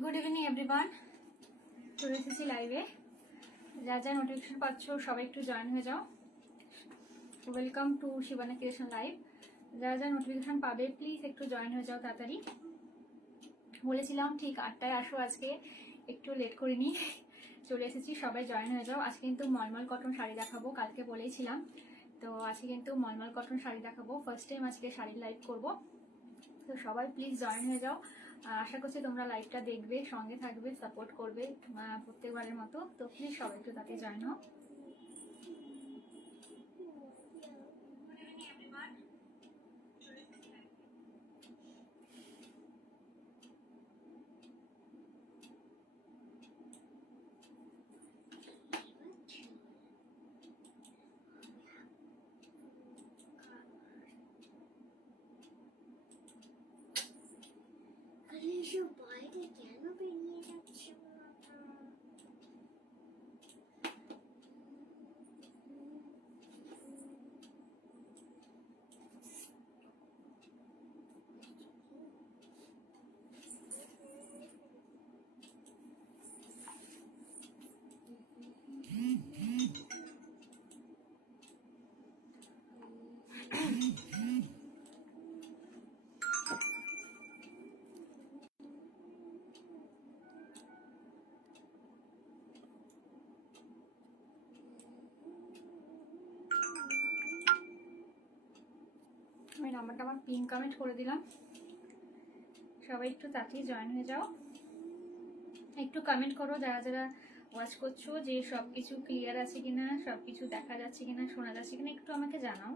Good evening everyone, চলে এসেছি লাইভে। যা যা নোটিফিকেশন পাচ্ছ সবাই একটু জয়েন হয়ে যাও। Welcome to Shibana creation live. যারা যা নোটিফিকেশন পাবে প্লিজ একটু জয়েন হয়ে যাও তাড়াতাড়ি। বলেছিলাম ঠিক 8টায় আসো, আজকে একটু লেট করিনি, চলে এসেছি। সবাই জয়েন হয়ে যাও। আজকে কিন্তু মলমল কটন শাড়ি দেখাবো, কালকে বলেইছিলাম। তো আজকে কিন্তু মলমল কটন শাড়ি দেখাবো, ফার্স্ট টাইম আজকে শাড়ির লাইভ করব। তো সবাই প্লিজ জয়েন হয়ে যাও। আশা করছি তোমরা লাইভটা দেখবে, সঙ্গে থাকবে, সাপোর্ট করবে প্রত্যেকবারের মতো। তো প্লিজ সবাই একটু তাতে জয়েন হও। বাইরে কেন বেরিয়ে যাচ্ছে আমি নাম্বারটা আমার পিন কমেন্ট করে দিলাম, সবাই একটু তাড়াতাড়ি জয়েন হয়ে যাও। একটু কমেন্ট করো যারা যারা ওয়াচ করছো, যে সব কিছু ক্লিয়ার আছে কিনা, সব কিছু দেখা যাচ্ছে কিনা, শোনা যাচ্ছে কিনা, একটু আমাকে জানাও।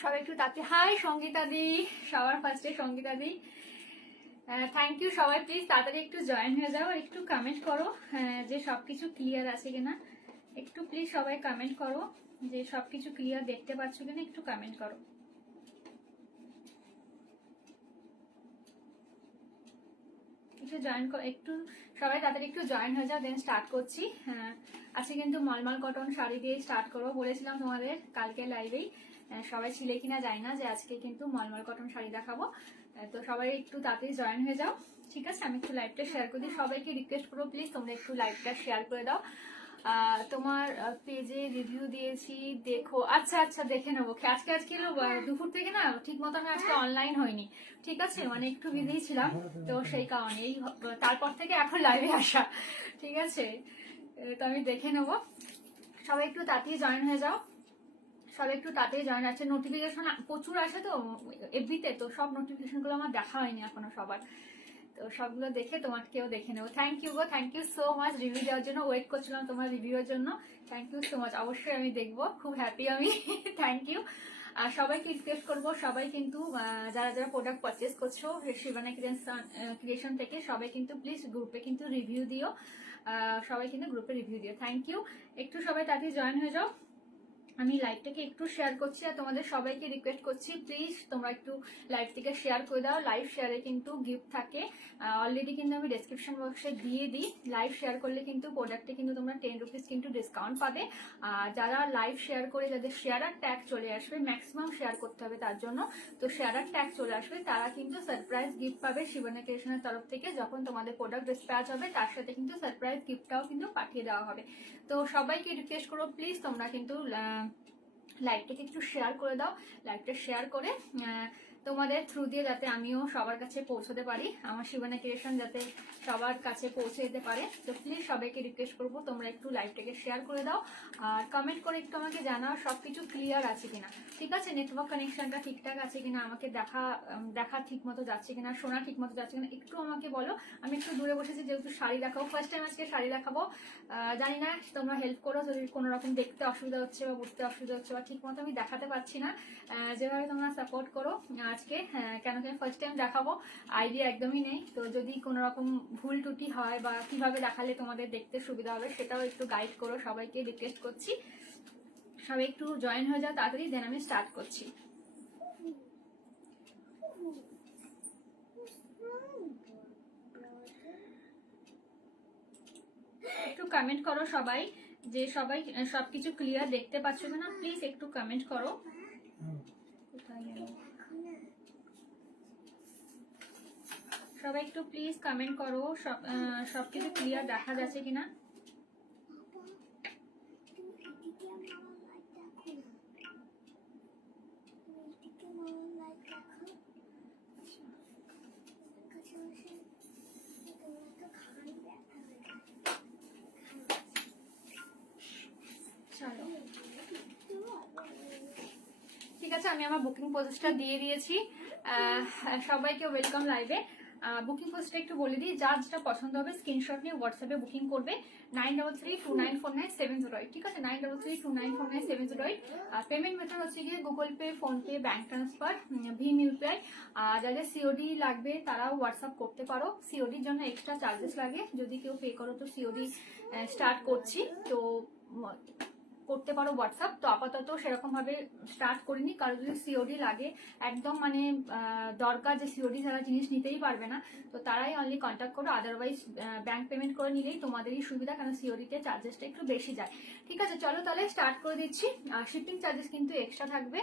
সবাই একটু তাতে হাই সঙ্গীতা দি, সবার ফার্স্টে সঙ্গীতা দি, থ্যাংক ইউ। সবাই প্লিজ তাড়াতাড়ি একটু জয়েন হয়ে যাও আর একটু কমেন্ট করো যে সব কিছু ক্লিয়ার আছে কিনা। একটু প্লিজ সবাই কমেন্ট করো যে সব কিছু ক্লিয়ার দেখতে পাচ্ছ কিনা, একটু কমেন্ট করো। একটু জয়েন করো, একটু সবাই তাড়াতাড়ি একটু জয়েন হয়ে যাও, দেন স্টার্ট করছি। আজকে কিন্তু মলমল কটন শাড়ি দিয়ে স্টার্ট করবো, বলেছিলাম তোমাদের কালকে লাইভেই। সবাই ছিলে কিনা জানি না, যে আজকে কিন্তু মলমল কটন শাড়ি দেখাবো। তো সবাই একটু তাড়াতাড়ি জয়েন হয়ে যাও, ঠিক আছে? আমি একটু লাইভটা শেয়ার করে দিই, সবাইকে রিকোয়েস্ট করবো প্লিজ তোমরা একটু লাইভটা শেয়ার করে দাও। তোমার পেজে রিভিউ দিয়েছি, দেখো। আচ্ছা আচ্ছা, দেখে নেবো। আজকে দুপুর থেকে না ঠিক মতো আমি আজকে অনলাইন হয়নি, ঠিক আছে? মানে একটু বিজি ছিলাম, তো সেই কারণে তারপর থেকে এখন লাইভে আসা, ঠিক আছে? তো আমি দেখে নেবো। সবাই একটু তাড়াতাড়ি জয়েন হয়ে যাও, সবাই একটু তাড়াতাড়ি জয়েন আছে। নোটিফিকেশন প্রচুর আসে তো এফবিতে, তো সব নোটিফিকেশনগুলো আমার দেখা হয়নি এখনো সবার। তো সবগুলো দেখে তোমাকেও দেখে নেবো। থ্যাংক ইউ গো, thank you so much review দেওয়ার জন্য। ওয়েট করছিলাম তোমার রিভিউর জন্য, থ্যাংক ইউ সো মাচ। অবশ্যই আমি দেখবো, খুব হ্যাপি আমি, থ্যাংক ইউ। আর সবাইকে রিকোয়েস্ট করবো, সবাই কিন্তু যারা যারা প্রোডাক্ট পারচেস করছো শিবানা ক্রিয়েশন থেকে, সবাই কিন্তু প্লিজ গ্রুপে কিন্তু রিভিউ দিও, সবাই কিন্তু গ্রুপে রিভিউ দিও। Thank you. একটু সবাই তাড়াতাড়ি জয়েন হয়ে যাও। আমি লাইভটাকে একটু শেয়ার করছি আর তোমাদের সবাইকে রিকোয়েস্ট করছি প্লিজ তোমরা একটু লাইভটিকে শেয়ার করে দাও। লাইভ শেয়ারে কিন্তু গিফট থাকে, অলরেডি কিন্তু আমি ডেসক্রিপশন বক্সে দিয়ে দিই। লাইভ শেয়ার করলে কিন্তু প্রোডাক্টে কিন্তু তোমরা 10 রুপিস কিন্তু ডিসকাউন্ট পাবে। আর যারা লাইভ শেয়ার করে যাদের শেয়ারার ট্যাগ চলে আসবে, ম্যাক্সিমাম শেয়ার করতে হবে তার জন্য, তো শেয়ারার ট্যাগ চলে আসবে, তারা কিন্তু সারপ্রাইজ গিফট পাবে শিবানা ক্রিয়েশনের তরফ থেকে। যখন তোমাদের প্রোডাক্ট ডিসপ্যাচ হবে তার সাথে কিন্তু সারপ্রাইজ গিফটটাও কিন্তু পাঠিয়ে দেওয়া হবে। তো সবাইকে রিকোয়েস্ট করো প্লিজ তোমরা কিন্তু লাইভটাকে একটু শেয়ার করে দাও। লাইভটা শেয়ার করে তোমাদের থ্রু দিয়ে যাতে আমিও সবার কাছে পৌঁছতে পারি, আমার শিবানা ক্রিয়েশন যাতে সবার কাছে পৌঁছে যেতে পারে। তো প্লিজ সবাইকে রিকোয়েস্ট করবো তোমরা একটু লাইভটাকে শেয়ার করে দাও আর কমেন্ট করে একটু আমাকে জানাও সবকিছু ক্লিয়ার আছে কিনা, ঠিক আছে? নেটওয়ার্ক কানেকশনটা ঠিকঠাক আছে কিনা, আমাকে দেখা ঠিক মতো যাচ্ছে কিনা, শোনা ঠিক মতো যাচ্ছে কিনা, একটু আমাকে বলো। আমি একটু দূরে বসেছি, যেহেতু শাড়ি দেখাবো, ফার্স্ট টাইম আজকে শাড়ি দেখাবো। জানি না তোমরা হেল্প করো যদি কোনো রকম দেখতে অসুবিধা হচ্ছে বা বুঝতে অসুবিধা হচ্ছে বা ঠিক মতো আমি দেখাতে পারছি না, যেভাবে তোমরা সাপোর্ট করো। আর আজকে, কেন কি ফার্স্ট টাইম দেখাবো, আইডিয়া একদমই নেই। তো যদি কোনো রকম ভুল ত্রুটি হয় বা কিভাবে দেখালে তোমাদের দেখতে সুবিধা হবে সেটাও একটু গাইড করো, সবাইকে রিকোয়েস্ট করছি। সবাই একটু জয়েন হয়ে যাও তাড়াতাড়ি, দেন আমি স্টার্ট করছি। একটু কমেন্ট করো সবাই, যে সবাই সবকিছু ক্লিয়ার দেখতে পাচ্ছ কিনা, প্লিজ একটু কমেন্ট করো। কোথায় গেল? সবাই একটু প্লিজ কমেন্ট করো, সবকিছু ক্লিয়ার দেখা যাচ্ছে কিনা। চলো ঠিক আছে, আমি আমার বুকিং প্রসেসটা দিয়ে দিয়েছি। সবাইকে ওয়েলকাম লাইভে। বুকিং প্রসেসটা একটু বলে দিই, যার যেটা পছন্দ হবে স্ক্রিনশট নিয়ে হোয়াটসঅ্যাপে বুকিং করবে 9332949708। ঠিক আছে, 9332949708। পেমেন্ট মেথড হচ্ছে গিয়ে Google Pay, PhonePe, bank transfer, ভীম ইউপিআই। আর যাদের সিওডি লাগবে তারাও হোয়াটসঅ্যাপ করতে পারো। সিওডির জন্য এক্সট্রা চার্জেস লাগে, যদি কেউ পে করো তো সিওডি স্টার্ট করছি, তো করতে পারো হোয়াটসঅ্যাপ। তো আপাতত সেরকম ভাবে স্টার্ট করিনি, কারো যদি সিওডি লাগে একদম মানে দরকার, যে সিওডি ছাড়া জিনিস নিতেই পারবে না, তো তারাই অনলি কন্ট্যাক্ট করো। আদারওয়াইজ ব্যাংক পেমেন্ট করে নিলেই তোমাদেরই সুবিধা, কারণ সিওডিতে চার্জেসটা একটু বেশি যায়। ঠিক আছে, চলো তাহলে স্টার্ট করে দিচ্ছি। শিপিং চার্জেস কিন্তু এক্সট্রা থাকবে,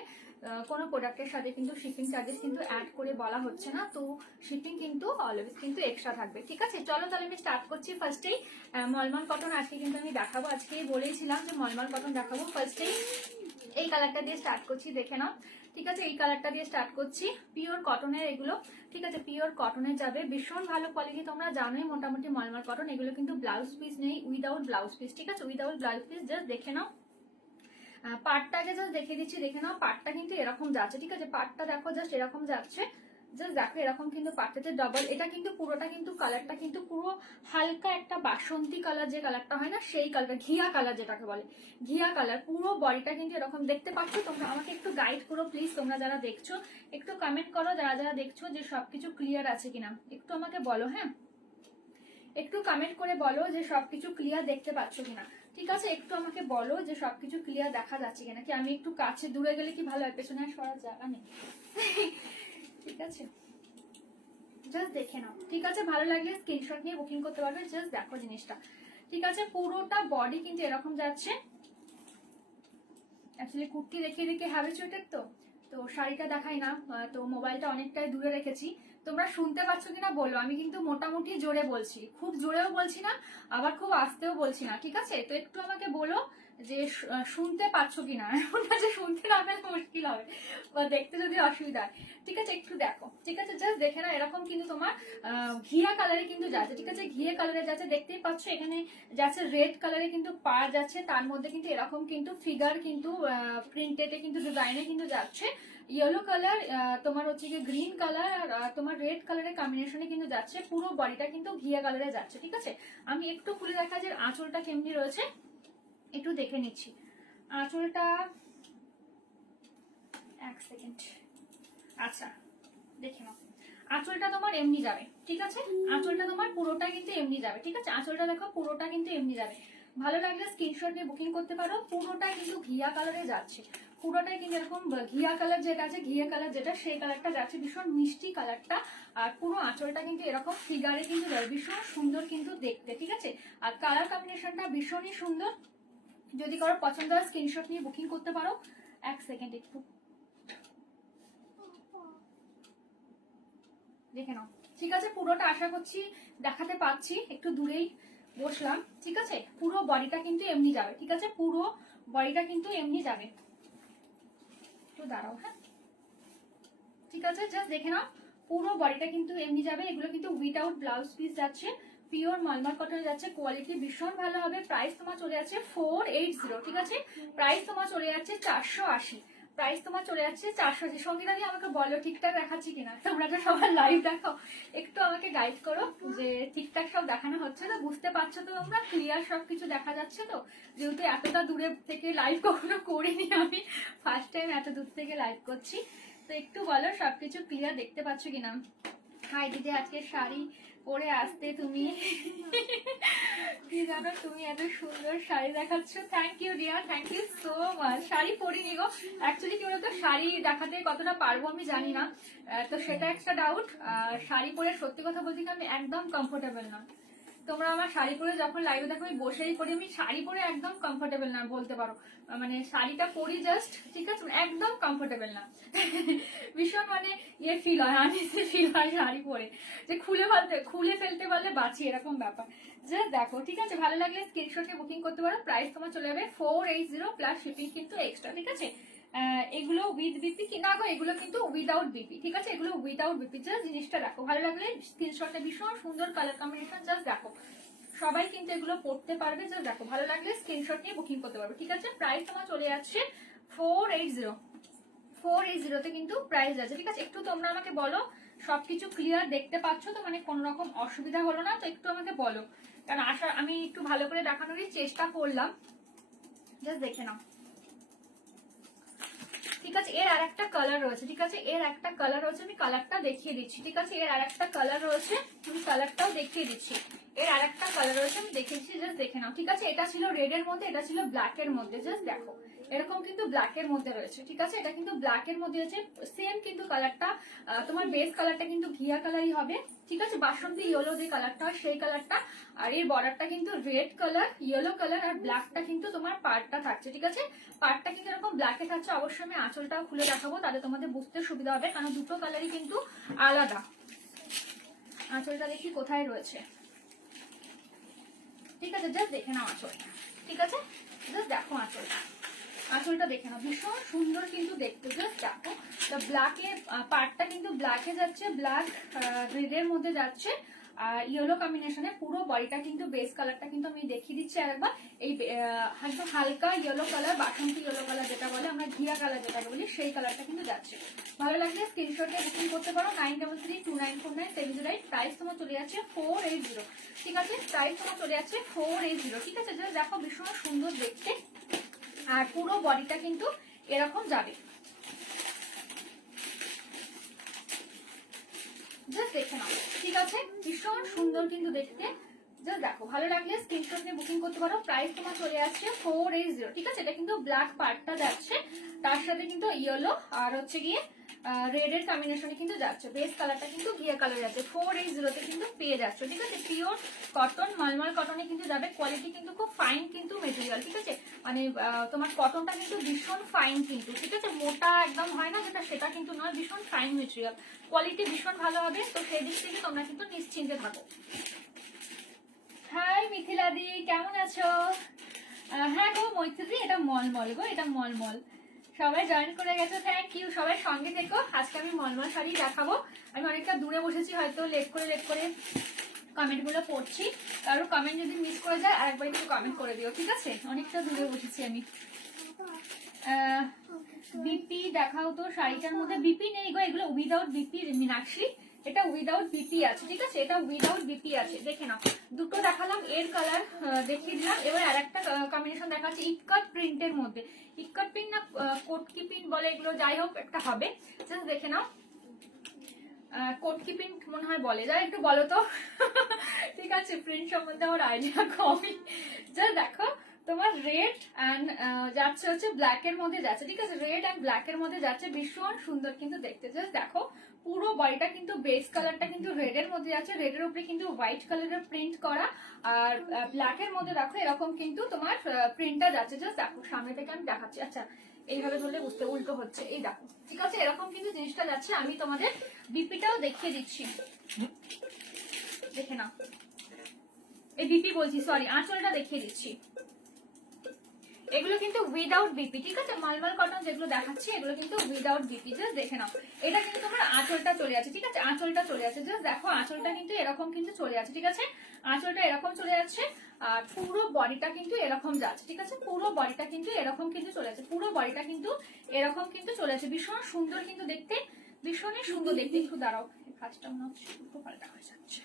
কোনো প্রোডাক্টের সাথে কিন্তু শিপিং চার্জেস কিন্তু অ্যাড করে বলা হচ্ছে না, তো শিপিং কিন্তু অলওয়েজ কিন্তু এক্সট্রা থাকবে। ঠিক আছে, চলো তাহলে আমি স্টার্ট করছি। ফার্স্টেই মলমল কটন আজকে কিন্তু আমি দেখাবো, আজকেই বলেছিলাম যে মলমল কটন দেখাবো। ফার্স্টেই এই কালারটা দিয়ে স্টার্ট করছি, দেখে নাও। ঠিক আছে, এই কালারটা দিয়ে স্টার্ট করছি। পিওর কটনের এগুলো, ঠিক আছে, পিওর কটনের যাবে, ভীষণ ভালো কোয়ালিটি। তোমরা জানোই মোটামুটি মলমল কটন, এগুলো কিন্তু ব্লাউজ পিস নেই, উইদাউট ব্লাউজ পিস। ঠিক আছে, উইদাউট ব্লাউজ পিস, জাস্ট দেখে নাও। পাটটাকে জাস্ট দেখিয়ে দিচ্ছি, দেখে নাও। পাটটা কিন্তু এরকম যাচ্ছে, ঠিক আছে, পাটটা দেখো জাস্ট এরকম যাচ্ছে, জাস্ট দেখো এরকম কিন্তু পাটটাতে ডাবল। এটা কিন্তু পুরোটা কিন্তু কালারটা কিন্তু পুরো হালকা একটা বাসন্তী কালার, যে কালারটা হয় না সেই কালার, ঘিয়া কালার যেটাকে বলে, ঘিয়া কালার। পুরো বডিটা কিন্তু এরকম দেখতে পাচ্ছ তোমরা। আমাকে একটু গাইড করো প্লিজ, তোমরা যারা দেখছো একটু কমেন্ট করো, যারা যারা দেখছো যে সবকিছু ক্লিয়ার আছে কিনা একটু আমাকে বলো। হ্যাঁ, একটু কমেন্ট করে বলো যে সবকিছু ক্লিয়ার দেখতে পাচ্ছ কিনা। ঠিক আছে, একটু আমাকে বলো যে সবকিছু ক্লিয়ার দেখা যাচ্ছে কিনা। কি আমি একটু কাছে দূরে গেলে কি ভালো হয়, পেছনে সরার জায়গা নেই। ঠিক আছে, জাস্ট দেখে নাও। ঠিক আছে, ভালো লাগলে স্ক্রিনশট নিয়ে বুকিং করতে পারবে, জাস্ট দেখো জিনিসটা। ঠিক আছে, পুরোটা বডি কিন্তু এরকম যাচ্ছে। অ্যাকচুয়ালি কুর্তি দেখিয়ে দেখে হ্যাবিচুয়েটেড, তো শাড়িটা দেখাই না, তো মোবাইলটা অনেকটাই দূরে রেখেছি। তোমরা শুনতে পাচ্ছ কিনা বলো। আমি কিন্তু মোটামুটি জোরে বলছি, খুব জোরেও বলছি না, আবার খুব আস্তেও বলছি না। ঠিক আছে, তো একটু আমাকে বলো যে শুনতে পাচ্ছ কিনা। ওটা যে শুনতে না পেলে মুশকিল হবে বা দেখতে যদি অসুবিধা হয়। ঠিক আছে, একটু দেখো। ঠিক আছে, জাস্ট দেখে না, এরকম কিন্তু তোমার ঘিয়া কালারে কিন্তু যাচ্ছে। ঠিক আছে, ঘিয়া কালারে যাচ্ছে, দেখতেই পাচ্ছ এখানে যাচ্ছে রেড কালারে কিন্তু পার যাচ্ছে, তার মধ্যে কিন্তু এরকম কিন্তু ফিগার কিন্তু প্রিন্টেডে কিন্তু ডিজাইনে কিন্তু যাচ্ছে। ইয়েলো কালার, তোমার হচ্ছে কি গ্রিন কালার আর তোমার রেড কালারের কম্বিনেশনে কিন্তু যাচ্ছে। পুরো বডিটা কিন্তু ঘিয়া কালারে যাচ্ছে। ঠিক আছে, আমি একটু খুলে দেখা যে আঁচলটা কেমনি রয়েছে একটু দেখে নিচ্ছি। আঁচলটা এক সেকেন্ড, আচ্ছা দেখে নাও। আঁচলটা তোমার এমনি যাবে। ঠিক আছে, আঁচলটা তোমার পুরোটা কিন্তু এমনি যাবে। ঠিক আছে, আঁচলটা দেখো পুরোটা কিন্তু এমনি যাবে। ভালো লাগলে স্ক্রিনশট নিয়ে বুকিং করতে পারো। পুরোটাই কিন্তু ঘিয়া কালারে যাচ্ছে, পুরোটাই কিন্তু এরকম ঘিয়া কালার যেটা আছে, ঘিয়া কালার যেটা সেই কালারটা যাচ্ছে, ভীষণ মিষ্টি কালারটা। আর পুরো আঁচলটা কিন্তু এরকম ফিগারে কিন্তু যাবে, ভীষণ সুন্দর কিন্তু দেখতে। ঠিক আছে, আর কালার কম্বিনেশনটা ভীষণই সুন্দর। যদি কারোর পছন্দ হয় স্ক্রিনশট নিয়ে বুকিং করতে পারো। এক সেকেন্ড একটু দেখে নাও। ঠিক আছে, পুরোটা আশা করছি দেখাতে পাচ্ছি, একটু দূরেই বসলাম। ঠিক আছে, পুরো বডিটা কিন্তু এমনি যাবে। ঠিক আছে, পুরো বডিটা কিন্তু এমনি যাবে। একটু দাঁড়াও। হ্যাঁ, ঠিক আছে, জাস্ট দেখে নাও, পুরো বডিটা কিন্তু এমনি যাবে। এগুলো কিন্তু উইদাউট ব্লাউজ পিস যাচ্ছে, পিওর মলমল কটনে যাচ্ছে, কোয়ালিটি ভীষণ ভালো হবে। প্রাইস তোমার চলে যাচ্ছে 480। ঠিক আছে, প্রাইস তোমার চলে যাচ্ছে 480। প্রাইস তোমার চলে যাচ্ছে 480। সঙ্গীতা দিয়ে আমাকে বলো ঠিকঠাক দেখাচ্ছি কিনা, তোমরা তো সবার লাইভ দেখো, একটু আমাকে গাইড করো যে ঠিকঠাক সব দেখানো হচ্ছে তো, বুঝতে পারছো তো তোমরা, ক্লিয়ার সবকিছু দেখা যাচ্ছে তো। যেহেতু এতটা দূরে থেকে লাইভ কখনো করিনি আমি, ফার্স্ট টাইম এত দূর থেকে লাইভ করছি। তো একটু বলো সবকিছু ক্লিয়ার দেখতে পাচ্ছ কিনা। হাই দিদি, আজকে শাড়ি পরে আসতে তুমি কি জানো, তুমি এত সুন্দর শাড়ি দেখাচ্ছ। Thank you dear, thank you so much. Sari পরিনি গো, অ্যাকচুয়ালি কি বলতো, শাড়ি দেখাতে কতটা পারবো আমি জানি না, তো সেটা একটা ডাউট। শাড়ি পরে সত্যি কথা বলতে আমি একদম কমফোর্টেবল না। তোমরা আমার শাড়ি পরে যখন লাইভে দেখো আমি বসেই পরি, আমি শাড়ি পরে একদম কমফোর্টেবল না বলতে পারো। মানে শাড়িটা পরি জাস্ট, ঠিক আছে, একদম কমফোর্টেবল না। ভীষণ মানে ইয়ে ফিল হয়, আনইজি ফিল হয় শাড়ি পরে, যে খুলে ফেলতে পারলে বাঁচি, এরকম ব্যাপার। জাস্ট দেখো, ঠিক আছে, ভালো লাগলে স্ক্রিনশটে বুকিং করতে পারো। প্রাইস তোমার চলে যাবে 480 প্লাস শিপিং কিন্তু এক্সট্রা, ঠিক আছে। এগুলো উইথ বিপি কি না গো, এগুলো কিন্তু উইদাউট বিপি, ঠিক আছে, এগুলো উইদাউট বিপি। জাস্ট জিনিসটা দেখো, ভালো লাগলে স্ক্রিনশটে, ভীষণ সুন্দর কালার কম্বিনেশন, জাস্ট দেখো, সবাই কিন্তু এগুলো পড়তে পারবে। জাস্ট দেখো, ভালো লাগলে স্ক্রিনশট নিয়ে বুকিং করতে পারবে, ঠিক আছে। প্রাইস তোমার চলে যাচ্ছে 480 তে কিন্তু প্রাইস আছে, ঠিক আছে। একটু তোমরা আমাকে বলো সবকিছু ক্লিয়ার দেখতে পাচ্ছ তো, মানে কোনো রকম অসুবিধা হলো না তো, একটু আমাকে বলো, কারণ আমি একটু ভালো করে দেখানোরই চেষ্টা করলাম। জাস্ট দেখে নাও, ঠিক আছে। এর আর একটা কালার রয়েছে, ঠিক আছে, এর একটা কালার রয়েছে, আমি কালারটা দেখিয়ে দিচ্ছি, ঠিক আছে। এর আর একটা কালার রয়েছে, আমি কালারটাও দেখিয়ে দিচ্ছি। এর আর একটা কালার রয়েছে, আমি দেখিয়েছি, জাস্ট দেখে নাও, ঠিক আছে। এটা ছিল রেড এর মধ্যে, এটা ছিল ব্ল্যাক এর মধ্যে, জাস্ট দেখো, এরকম কিন্তু ব্ল্যাক এর মধ্যে রয়েছে, ঠিক আছে। এটা কিন্তু ব্ল্যাক এর মধ্যে রয়েছে, সেম কিন্তু কালারটা, তোমার বেস কালারটা কিন্তু ঘিয়া কালারই হবে, ঠিক আছে। বাসন্তী ইয়েলো যে কালারটা হয় সেই কালারটা, আর এর বর্ডারটা কিন্তু রেড কালার, ইয়েলো কালার, আর ব্ল্যাকটা কিন্তু তোমার পার্টটা থাকছে, ঠিক আছে। পার্টটা কিন্তু এরকম ব্ল্যাকে থাকছে। অবশ্যই আমি আঁচলটাও খুলে দেখাবো, তাহলে তোমাদের বুঝতে সুবিধা হবে, কারণ দুটো কালারই কিন্তু আলাদা। আঁচলটা দেখি কোথায় রয়েছে, ঠিক আছে, জাস্ট দেখে নাও আঁচলটা, ঠিক আছে, জাস্ট দেখো আঁচলটা, আঁচলটা দেখে নাও, ভীষণ সুন্দর কিন্তু দেখতে। জাস্ট দেখো, ব্ল্যাকের পার্টটা কিন্তু ব্ল্যাকে যাচ্ছে, ব্ল্যাক রেডের মধ্যে যাচ্ছে, ইয়েলো কম্বিনেশনে। পুরো বডিটা কিন্তু বেস কালারটা কিন্তু আমি দেখিয়ে দিচ্ছি আরেকবার। এই একদম হালকা ইয়েলো কালার, বাসন্তী ইয়েলো কালার যেটা বলে, আমরা ঘিয়া কালার যেটা বলি, সেই কালারটা কিন্তু যাচ্ছে। ভালো লাগলে স্ক্রিনশটে বুকিং করতে পারো 9732949708। প্রাইস তোমার চলে যাচ্ছে 480, ঠিক আছে। প্রাইস তোমার চলে যাচ্ছে 480, ঠিক আছে। জাস্ট দেখো, ভীষণ সুন্দর দেখতে, আর পুরো বডিটা কিন্তু এরকম যাবে। জাস্ট দেখে নাও, ঠিক আছে, ভীষণ সুন্দর কিন্তু দেখতে। জাস্ট দেখো, ভালো লাগলে স্ক্রিনশট নিয়ে বুকিং করতে পারো। প্রাইস তোমার চলে যাচ্ছে 480, ঠিক আছে। এটা কিন্তু ব্ল্যাক পার্টটা যাচ্ছে, তার সাথে কিন্তু ইয়েলো আর হচ্ছে গিয়ে রেড এর কম্বিনেশনে কিন্তু যাচ্ছে। বেস কালারটা কিন্তু ঘিয়া কালার যাচ্ছে। 480 তে কিন্তু পেয়ে যাচ্ছ, ঠিক আছে। পিওর কটন, মালমাল কটনে কিন্তু যাবে। কোয়ালিটি কিন্তু খুব ফাইন কিন্তু মেটেরিয়াল, ঠিক আছে। মানে তোমার কটনটা কিন্তু ভীষণ ফাইন কিন্তু, ঠিক আছে। মোটা একদম হয় না যেটা, সেটা কিন্তু নয়, ভীষণ ফাইন মেটেরিয়াল, কোয়ালিটি ভীষণ ভালো হবে। তো সেই দিক থেকে তোমরা কিন্তু নিশ্চিন্তে থাকো। হাই মিথিলাদি, কেমন আছো? হ্যাঁ গো মৈত্রী, এটা মলমল গো, এটা মলমল। সবাই জয়েন করে গেছো, থ্যাংক ইউ। সবাই সঙ্গে থেকো, আজকে আমি মলমল শাড়ি দেখাবো। আমি অনেকটা দূরে বসেছি, হয়তো লেট করে কমেন্ট গুলো পড়ছি। কারো কমেন্ট যদি মিস করে যায় আরেকবার একটু কমেন্ট করে দিও, ঠিক আছে। অনেকটা দূরে বসেছি আমি। বিপি দেখাও তো শাড়িটার মধ্যে। বিপি নেই গো, এগুলো উইদাউট বিপি মীনাক্ষী, এটা উইদাউট বিপি আছে, ঠিক আছে। এটা উইদাউট বিপি আছে, দেখে নাও। দুটো দেখালাম, এর কালার দেখিয়ে দিলাম। এবার আর একটা কম্বিনেশন দেখাচ্ছি ইটকাট প্রিন্টের মধ্যে। ইটকাট প্রিন্ট না কোটকি প্রিন্ট বলে, এগুলো যাই হোক একটা হবে, জাস্ট দেখে নাও। কোটকি প্রিন্ট মনে হয় বলে, যাই একটু বলো তো। ঠিক আছে, প্রিন্ট সম্বন্ধে আমার আইডিয়া কমই। জাস্ট দেখো, তোমার রেড অ্যান্ড যাচ্ছে হচ্ছে ব্ল্যাক এর মধ্যে যাচ্ছে, ঠিক আছে। রেড অ্যান্ড ব্ল্যাক এর মধ্যে যাচ্ছে, ভীষণ সুন্দর কিন্তু দেখতে। জাস্ট দেখো, পুরো বডিটা কিন্তু বেস কালারটা কিন্তু রেড এর মধ্যে যাচ্ছে, রেড এর উপরে কিন্তু হোয়াইট কালারের প্রিন্ট করা, আর ব্ল্যাক এর মধ্যে দেখো এরকম কিন্তু তোমার প্রিন্টটা যাচ্ছে। জাস্ট দেখো, সামনে থেকে আমি দেখাচ্ছি। আচ্ছা, এইভাবে ধরলে বুঝতে উল্টো হচ্ছে, এই দেখো, ঠিক আছে, এরকম কিন্তু জিনিসটা যাচ্ছে। আমি তোমাদের বিপিটাও দেখিয়ে দিচ্ছি, দেখে নাও। এই বিপি বলছি, সরি, আঁচলটা দেখিয়ে দিচ্ছি। এগুলো কিন্তু উইদাউট বিপি, ঠিক আছে। মালমাল কটন যেগুলো দেখাচ্ছি এগুলো কিন্তু উইদাউট বিপি, জাস্ট দেখে নাও। এটা কিন্তু তোমার আঁচলটা চলে আছে, ঠিক আছে, আঁচলটা চলে আছে। জাস্ট দেখো, আঁচলটা কিন্তু এরকম কিন্তু চলে আছে, ঠিক আছে। আঁচলটা এরকম চলে যাচ্ছে, আর পুরো বডিটা কিন্তু এরকম যাচ্ছে, ঠিক আছে। পুরো বডিটা কিন্তু এরকম কিন্তু চলে আছে, পুরো বডিটা কিন্তু এরকম কিন্তু চলে আছে। ভীষণ সুন্দর কিন্তু দেখতে, ভীষণই সুন্দর দেখতে। একটু দাঁড়াও, কাজটা মনে হচ্ছে একটু পাল্টা হয়ে যাচ্ছে।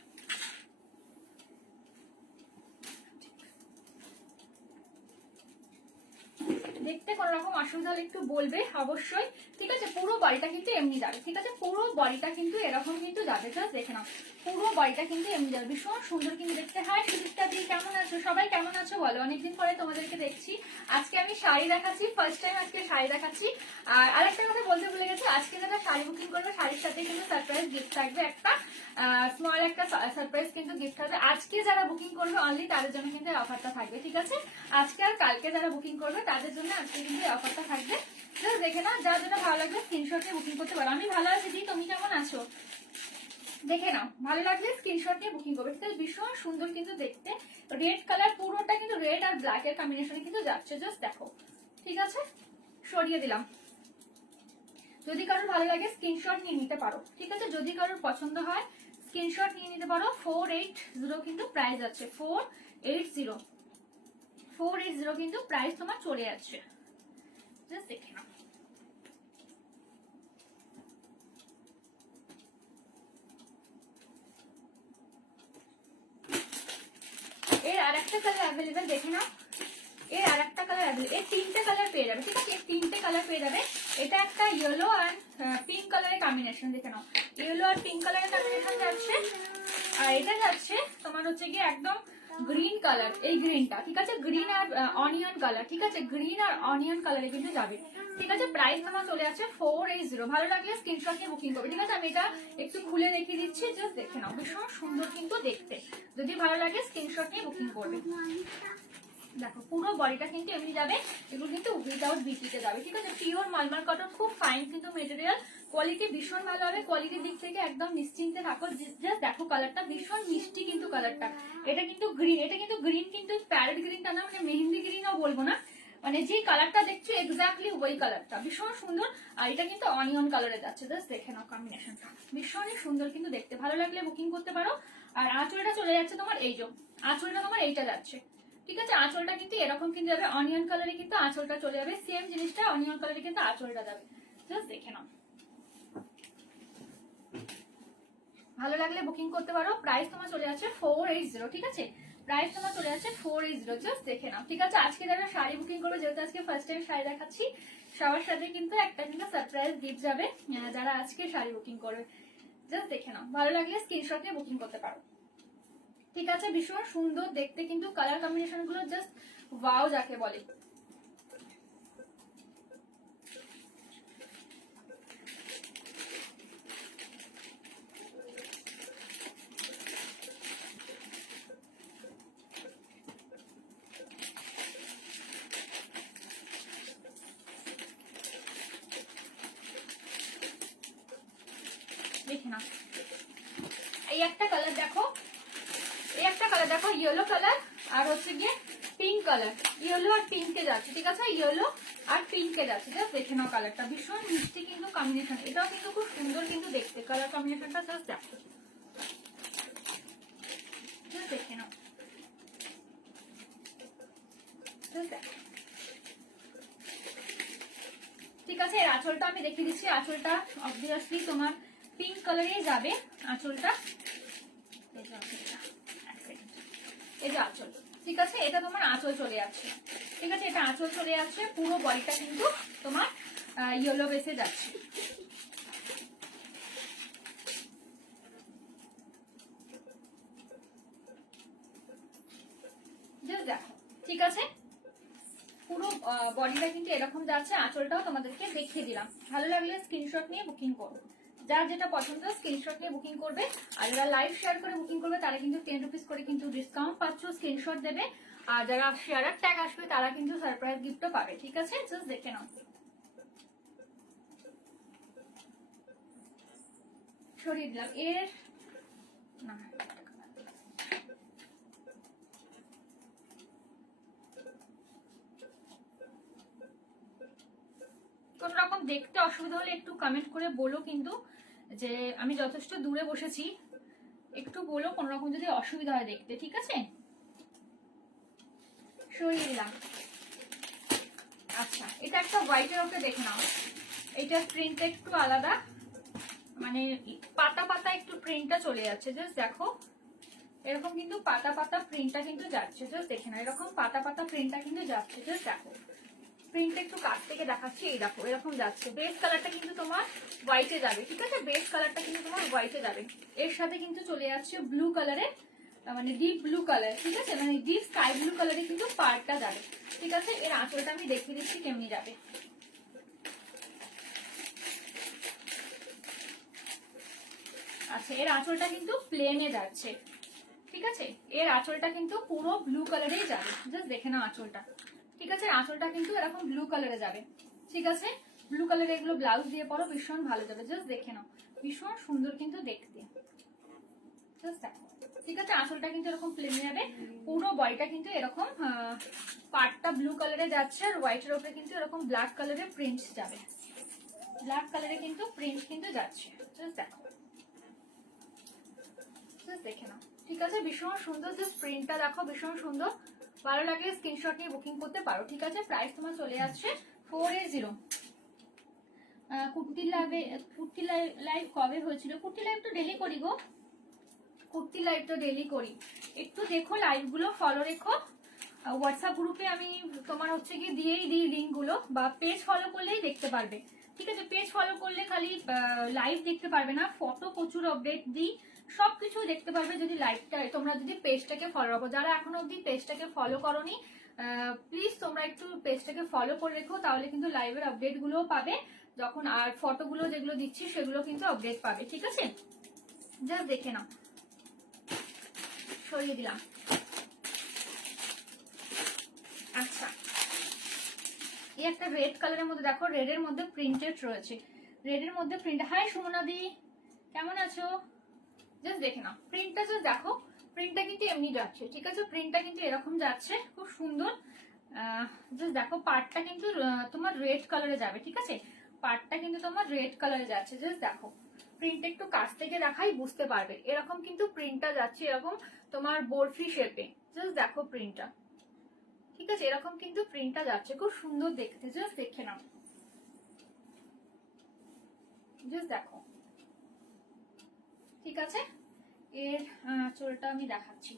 দেখতে কোনো রকম অসুবিধা হলে একটু বলবে অবশ্যই, ঠিক আছে। পুরো বডিটা কিন্তু এমনি যাবে, ঠিক আছে। পুরো বডিটা কিন্তু এরকম কিন্তু যাবে, জাস্ট দেখে নাও, পুরো বডিটা কিন্তু এমনি যাবে, ভীষণ সুন্দর কিন্তু দেখতে। হাই সুদীপ্তা দি, কেমন আছো? সবাই কেমন আছো বলো, অনেকদিন পরে তোমাদেরকে দেখছি। আজকে আমি শাড়ি দেখাচ্ছি, ফার্স্ট টাইম আজকে শাড়ি দেখাচ্ছি। আর আরেকটা কথা বলতে ভুলে গেছি, আজকে যারা শাড়ি বুকিং করবে শাড়ির সাথে কিন্তু সারপ্রাইজ গিফট থাকবে, একটা স্মল একটা সারপ্রাইজ কিন্তু গিফট থাকবে। আজকে যারা বুকিং করবে অনলি তাদের জন্য কিন্তু এই অফারটা থাকবে, ঠিক আছে। আজকে আর কালকে যারা বুকিং করবে তাদের জন্য আজকে কিন্তু এই অফারটা থাকবে। জাস্ট দেখে না, যা যেটা ভালো লাগবে স্ক্রিনশটে বুকিং করতে পারো। আমি ভালো আছি দি, তুমি কেমন আছো দেখে নাও, ভালো লাগলে স্ক্রিনশট নিয়ে বুকিং করবে, ঠিক আছে। ভীষণ সুন্দর কিন্তু দেখতে, রেড কালার পুরোটা কিন্তু রেড আর ব্ল্যাক এর কম্বিনেশনে কিন্তু যাচ্ছে, জাস্ট দেখো, ঠিক আছে। সরিয়ে দিলাম। যদি কারোর ভালো লাগে স্ক্রিনশট নিয়ে নিতে পারো, ঠিক আছে। যদি কারোর পছন্দ হয় স্ক্রিনশট নিয়ে নিতে পারো। 480 কিন্তু প্রাইস আছে, 480 কিন্তু প্রাইস তোমার চলে যাচ্ছে, জাস্ট দেখে নাও। এর আরেকটা কালার অ্যাভেলেবেল দেখে নাও, এর আরেকটা কালার অ্যাভেলেবেল, এর তিনটে কালার পেয়ে যাবে, ঠিক আছে। এর তিনটে কালার পেয়ে যাবে। এটা একটা ইয়েলো আর পিঙ্ক কালারের কম্বিনেশন, দেখে নাও, ইয়েলো আর পিঙ্ক কালারের কম্বিনেশন যাচ্ছে। আর এটা যাচ্ছে তোমার হচ্ছে গিয়ে একদম গ্রিন কালার, এই গ্রিনটা, ঠিক আছে। গ্রিন আর অনিয়ন কালার, ঠিক আছে। গ্রিন আর অনিয়ন কালারে কিন্তু যাবে, ঠিক আছে। প্রাইস তোমার চলে যাচ্ছে 480। ভালো লাগলে স্ক্রিনশট নিয়ে বুকিং করবে, ঠিক আছে। আমি এটা একটু খুলে দেখিয়ে দিচ্ছি, জাস্ট দেখে নাও, ভীষণ সুন্দর কিন্তু দেখতে। যদি ভালো লাগে স্ক্রিনশট নিয়ে বুকিং করবে। দেখো পুরো বডিটা কিন্তু এমনি যাবে, এগুলো কিন্তু উইদাউট বিটিতে যাবে, ঠিক আছে। পিওর মালমাল কটন, খুব ফাইন কিন্তু মেটেরিয়াল, কোয়ালিটি ভীষণ ভালো হবে। কোয়ালিটির দিক থেকে একদম নিশ্চিন্তে থাকো। জাস্ট দেখো কালারটা ভীষণ মিষ্টি কিন্তু কালারটা। এটা কিন্তু গ্রিন, এটা কিন্তু গ্রিন কিন্তু প্যারেট গ্রিনটা না, মানে মেহেন্দি গ্রিনও বলবো না, মানে যে কালারটা দেখছো এক্স্যাক্টলি ওই কালারটা, ভীষণ সুন্দর। আর এটা কিন্তু অনিয়ন কালারে যাচ্ছে, জাস্ট দেখে নাও কম্বিনেশনটা, ভীষণই সুন্দর কিন্তু দেখতে। ভালো লাগলে বুকিং করতে পারো। আর আঁচলটা চলে যাচ্ছে তোমার এই যে, আঁচলটা তোমার এইটা যাচ্ছে, ঠিক আছে। আঁচলটা কিন্তু এরকম কিন্তু যাবে, অনিয়ন কালারে কিন্তু আঁচলটা চলে যাবে, সেম জিনিসটা অনিয়ন কালারে কিন্তু আঁচলটা যাবে, জাস্ট দেখে নাও। ভালো লাগলে বুকিং করতে পারো। প্রাইস তোমার চলে যাচ্ছে 480, ঠিক আছে। প্রাইস তোমার চলে যাচ্ছে 480, জাস্ট দেখে নাও, ঠিক আছে। আজকে যারা শাড়ি বুকিং করবে, যেহেতু আজকে ফার্স্ট টাইম শাড়ি দেখাচ্ছি, সবার সাথে কিন্তু একটা কিন্তু সারপ্রাইজ গিফট যাবে যারা আজকে শাড়ি বুকিং করবে, জাস্ট দেখে নাও। ভালো লাগলে স্ক্রিনশট নিয়ে বুকিং করতে পারো, ঠিক আছে। ভীষণ সুন্দর দেখতে কিন্তু কালার কম্বিনেশন গুলো, জাস্ট ওয়াও যাকে বলে। দেখে নাও, এই একটা কালার দেখো, এই একটা কালার দেখো, ইয়েলো কালার আর হচ্ছে গিয়ে পিঙ্ক কালার, ইয়েলো আর পিঙ্কে যাচ্ছে, ঠিক আছে। ইয়েলো আর পিঙ্কে যাচ্ছে, জাস্ট দেখে নাও কালারটা, ভীষণ মিষ্টি কিন্তু কম্বিনেশন। এটাও কিন্তু খুব সুন্দর কিন্তু দেখতে, কালার কম্বিনেশনটা জাস্ট দেখো, দেখে নাও, ঠিক আছে। এর আঁচলটা আমি দেখিয়ে দিচ্ছি, আঁচলটা অবভিয়াসলি তোমার পিঙ্ক কালারেই যাবে আঁচলটা, এই যে আঁচল, ঠিক আছে। এটা তোমার আঁচল চলে যাচ্ছে, ঠিক আছে। এটা আঁচল চলে যাচ্ছে, পুরো বডিটা কিন্তু তোমার ইয়েলো বেসে যাচ্ছে, দেখো, ঠিক আছে। পুরো বডিটা কিন্তু এরকম যাচ্ছে, আঁচলটাও তোমাদেরকে দেখিয়ে দিলাম। ভালো লাগলে স্ক্রিনশট নিয়ে বুকিং করো, যার যেটা পছন্দ স্ক্রিনশট নিয়ে বুকিং করবে। আর যারা লাইভ শেয়ার করে বুকিং করবে তারা কিন্তু 10 রুপিস করে কিন্তু ডিসকাউন্ট পাচ্ছ, স্ক্রিনশট দেবে। আর যারা শেয়ারের ট্যাগ আসবে তারা কিন্তু সারপ্রাইজ গিফটও পাবে, ঠিক আছে। জাস্ট দেখে নাও, সরিয়ে দিলাম। এর না কোন রকম দেখতে অসুবিধা হলে একটু কমেন্ট করে বলো, কিন্তু যে আমি যথেষ্ট দূরে বসেছি, একটু বলো কোন রকম যদি অসুবিধা হয় দেখতে, ঠিক আছে। সরিয়ে দিলাম। আচ্ছা, এটা একটা হোয়াইটের ওকে দেখে নাও, এইটার প্রিন্টটা একটু আলাদা, মানে পাতা পাতা একটু প্রিন্টটা চলে যাচ্ছে, জাস্ট দেখো এরকম কিন্তু পাতা পাতা প্রিন্টটা কিন্তু যাচ্ছে, জাস্ট দেখে নাও, এরকম পাতা পাতা প্রিন্টটা কিন্তু যাচ্ছে, জাস্ট দেখো প্রিন্ট একটু কাছ থেকে দেখাচ্ছি। এই দেখো এরকম যাচ্ছে। বেস কালারটা কিন্তু তোমার হোয়াইটে যাবে, ঠিক আছে? বেস কালারটা কিন্তু তোমার হোয়াইটে যাবে। এর সাথে কিন্তু চলে যাচ্ছে ব্লু কালারে, মানে ডিপ ব্লু কালার, ঠিক আছে? মানে ডিপ স্কাই ব্লু কালারে কিন্তু পাড়টা যাবে, ঠিক আছে? এর আঁচলটা আমি দেখিয়ে দিচ্ছি কেমনি যাবে। আচ্ছা, এর আঁচলটা কিন্তু প্লেনে যাচ্ছে, ঠিক আছে? এর আঁচলটা কিন্তু পুরো ব্লু কালারেই যাবে। জাস্ট দেখে নাও আঁচলটা, ঠিক আছে? আঁচলটা কিন্তু এরকম ব্লু কালারে যাবে, ঠিক আছে? ব্লু কালারে এগুলো ব্লাউজ দিয়ে পরো, ভীষণ ভালো যাবে। জাস্ট দেখে নাও, ভীষণ সুন্দর কিন্তু দেখতে। জাস্ট দেখো, ঠিক আছে? আঁচলটা কিন্তু এরকম প্লেনে যাবে। পুরো বডিটা কিন্তু এরকম পার্টটা ব্লু কালারে যাচ্ছে, আর হোয়াইটের উপরে কিন্তু এরকম ব্ল্যাক কালারের প্রিন্ট যাবে। ব্ল্যাক কালারে কিন্তু প্রিন্ট কিন্তু যাচ্ছে। জাস্ট দেখো, জাস্ট দেখে নাও, ঠিক আছে? ভীষণ সুন্দর। জাস্ট প্রিন্টটা দেখো, ভীষণ সুন্দর। ভালো লাগে স্ক্রিনশট নিয়ে বুকিং করতে পারো, ঠিক আছে? প্রাইস তোমার চলে যাচ্ছে 480। কুর্তি লাইভ কবে হয়েছিল? কুর্তি লাইভ তো ডেলি করি গো, কুর্তি লাইভ তো ডেলি করি। একটু দেখো লাইভ গুলো, ফলো রেখো। হোয়াটসঅ্যাপ গ্রুপে আমি তোমার হচ্ছে কি দিয়েই দিই লিঙ্ক গুলো, বা পেজ ফলো করলেই দেখতে পারবে, ঠিক আছে? পেজ ফলো করলে খালি লাইভ দেখতে পারবে না, ফটো প্রচুর আপডেট দিই, সবকিছু দেখতে পারবে যদি লাইভটা তোমরা যদি পেজটাকে ফলো রাখো। যারা এখনো অব্দি পেজটাকে ফলো করোনি, প্লিজ তোমরা একটু পেজটাকে ফলো করে রেখো, তাহলে কিন্তু লাইভের আপডেট গুলোও পাবে যখন, আর ফটোগুলো যেগুলো দিচ্ছি সেগুলো কিন্তু আপডেট পাবে, ঠিক আছে? জাস্ট দেখে নাও, সরিয়ে দিলাম। আচ্ছা, এই একটা রেড কালারের মধ্যে দেখো, রেডের মধ্যে প্রিন্টেড রয়েছে, রেডের মধ্যে প্রিন্ট। হাই সুমনাদি, কেমন আছো? জাস্ট দেখে নাও প্রিন্টটা, জাস্ট দেখো প্রিন্টটা কিন্তু এমনি যাচ্ছে, ঠিক আছে? প্রিন্টটা কিন্তু এরকম যাচ্ছে, খুব সুন্দর। জাস্ট দেখো পার্টটা কিন্তু তোমার রেড কালারে যাবে, ঠিক আছে? পার্টটা কিন্তু তোমার রেড কালারে যাচ্ছে। জাস্ট দেখো প্রিন্ট একটু কাছ থেকে দেখাই, বুঝতে পারবে। এরকম কিন্তু প্রিন্টটা যাচ্ছে, এরকম তোমার বরফি শেপে। জাস্ট দেখো প্রিন্টটা, ঠিক আছে? এরকম কিন্তু প্রিন্টটা যাচ্ছে, খুব সুন্দর দেখতে। জাস্ট দেখে নাও, জাস্ট দেখো, ঠিক আছে? এর আঁচলটা আমি দেখাচ্ছি।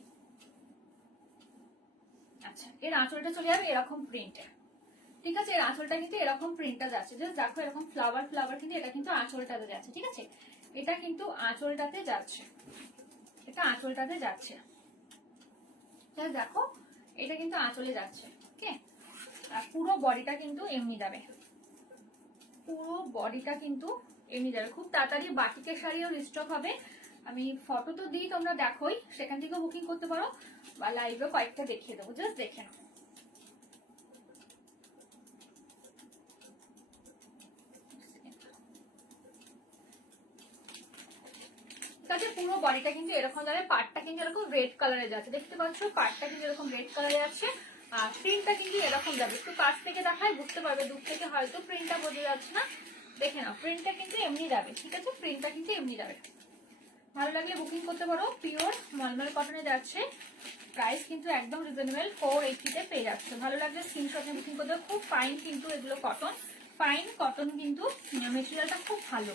আচ্ছা, এর আঁচলটা চলে যাবে এরকম প্রিন্টে, ঠিক আছে? এর আঁচলটা কিন্তু এরকম প্রিন্টটা যাচ্ছে। জাস্ট দেখো এরকম ফ্লাওয়ার ফ্লাওয়ার, কিন্তু এটা কিন্তু আঁচলটাতে যাচ্ছে, ঠিক আছে? এটা কিন্তু আঁচলটাতে যাচ্ছে, এটা আঁচলটাতে যাচ্ছে। জাস্ট দেখো এটা কিন্তু আঁচলে যাচ্ছে, ওকে? আর পুরো বডিটা কিন্তু এমনি যাবে, পুরো বডিটা কিন্তু এমনি যাবে। খুব তাড়াতাড়ি বাটিকের শাড়িও রিস্টক হবে। আমি ফটো তো দিই, তোমরা দেখোই, সেখান থেকেও বুকিং করতে পারো, বা লাইভে কয়েকটা দেখিয়ে দেবো। জাস্ট দেখে নাও, ঠিক আছে? পুরো বডিটা কিন্তু এরকম যাবে, পার্টটা কিন্তু এরকম রেড কালারে যাচ্ছে, দেখতে পাচ্ছ? পার্টটা কিন্তু এরকম রেড কালারে যাচ্ছে, আর প্রিন্টটা কিন্তু এরকম যাবে। একটু কাছ থেকে দেখায় বুঝতে পারবে, দূর থেকে হয়তো প্রিন্টটা বোঝা যাচ্ছে না। দেখে নাও প্রিন্টটা কিন্তু এমনি যাবে, ঠিক আছে? প্রিন্টটা কিন্তু এমনি যাবে। ভালো লাগলে বুকিং করতে পারো। পিওর মলমল কটনে যাচ্ছে, প্রাইস কিন্তু একদম রিজনেবল, 480 পেয়ে যাচ্ছে। ভালো লাগলে স্ক্রিনশটে বুকিং করতে হবে। খুব ফাইন কিন্তু এগুলো কটন, ফাইন কটন কিন্তু মেটেরিয়ালটা খুব ভালো,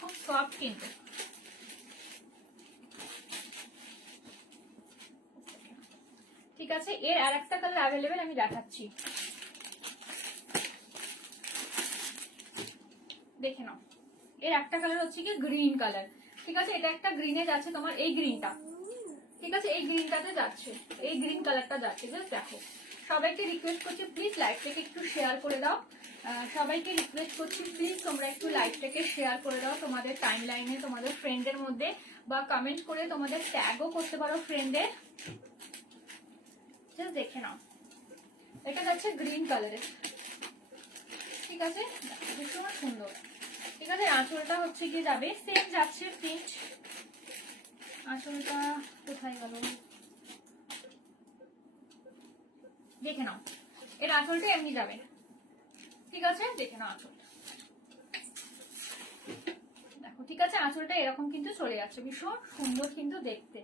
খুব সফট কিন্তু। ঠিক আছে, এর আর একটা কালার অ্যাভেলেবেল আমি দেখাচ্ছি, দেখে নাও। এর একটা কালার হচ্ছে কি গ্রিন কালার, ঠিক আছে? এটা একটা গ্রিনে যাচ্ছে তোমার, এই গ্রিনটা, ঠিক আছে? এই গ্রিনটাতে যাচ্ছে, এই গ্রিন কালারটা যাচ্ছে। জাস্ট দেখো, সবাইকে রিকোয়েস্ট করছি প্লিজ লাইভটাকে একটু শেয়ার করে দাও। সবাইকে রিকোয়েস্ট করছি প্লিজ তোমরা একটু লাইভটাকে শেয়ার করে দাও তোমাদের টাইম লাইনে, তোমাদের ফ্রেন্ডের মধ্যে, বা কমেন্ট করে তোমাদের ট্যাগও করতে পারো ফ্রেন্ডের। জাস্ট দেখে নাও, এটা যাচ্ছে গ্রিন কালারের, ঠিক আছে? ভীষণ সুন্দর, ঠিক আছে? আঁচলটা হচ্ছে কি যাবে, সেম যাচ্ছে প্রিন্ট। আঁচলটা কোথায় গেল, দেখে নাও। এর আঁচলটা এমনি যাবে, ঠিক আছে? দেখে নাও আঁচলটা, দেখো, ঠিক আছে? আঁচলটা এরকম কিন্তু চলে যাচ্ছে, ভীষণ সুন্দর কিন্তু দেখতে।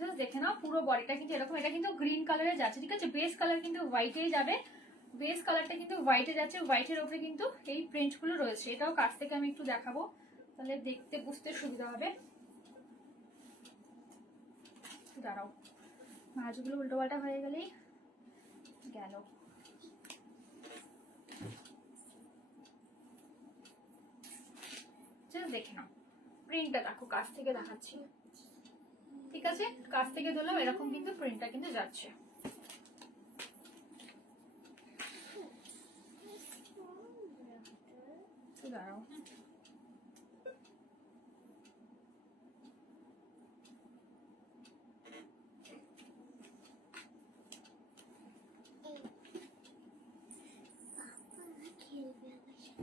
জাস্ট দেখে নাও পুরো বডিটা কিন্তু এরকম, এটা কিন্তু গ্রিন কালারে যাচ্ছে, ঠিক আছে? বেস কালার কিন্তু হোয়াইটেই যাবে, বেস কালারটা কিন্তু হোয়াইটে যাচ্ছে, হোয়াইটের উপরে কিন্তু এই প্রিন্ট গুলো রয়েছে। এটাও কাছ থেকে আমি একটু দেখাবো, তাহলে দেখতে বুঝতে সুবিধা হবে। দাঁড়াও, মাছগুলো উল্টো পাল্টা হয়ে গেলেই গেল। দেখে নাও প্রিন্টটা দেখো, কাছ থেকে দেখাচ্ছি, ঠিক আছে? কাছ থেকে ধরলাম, এরকম কিন্তু প্রিন্টটা কিন্তু যাচ্ছে। দাঁড়াও,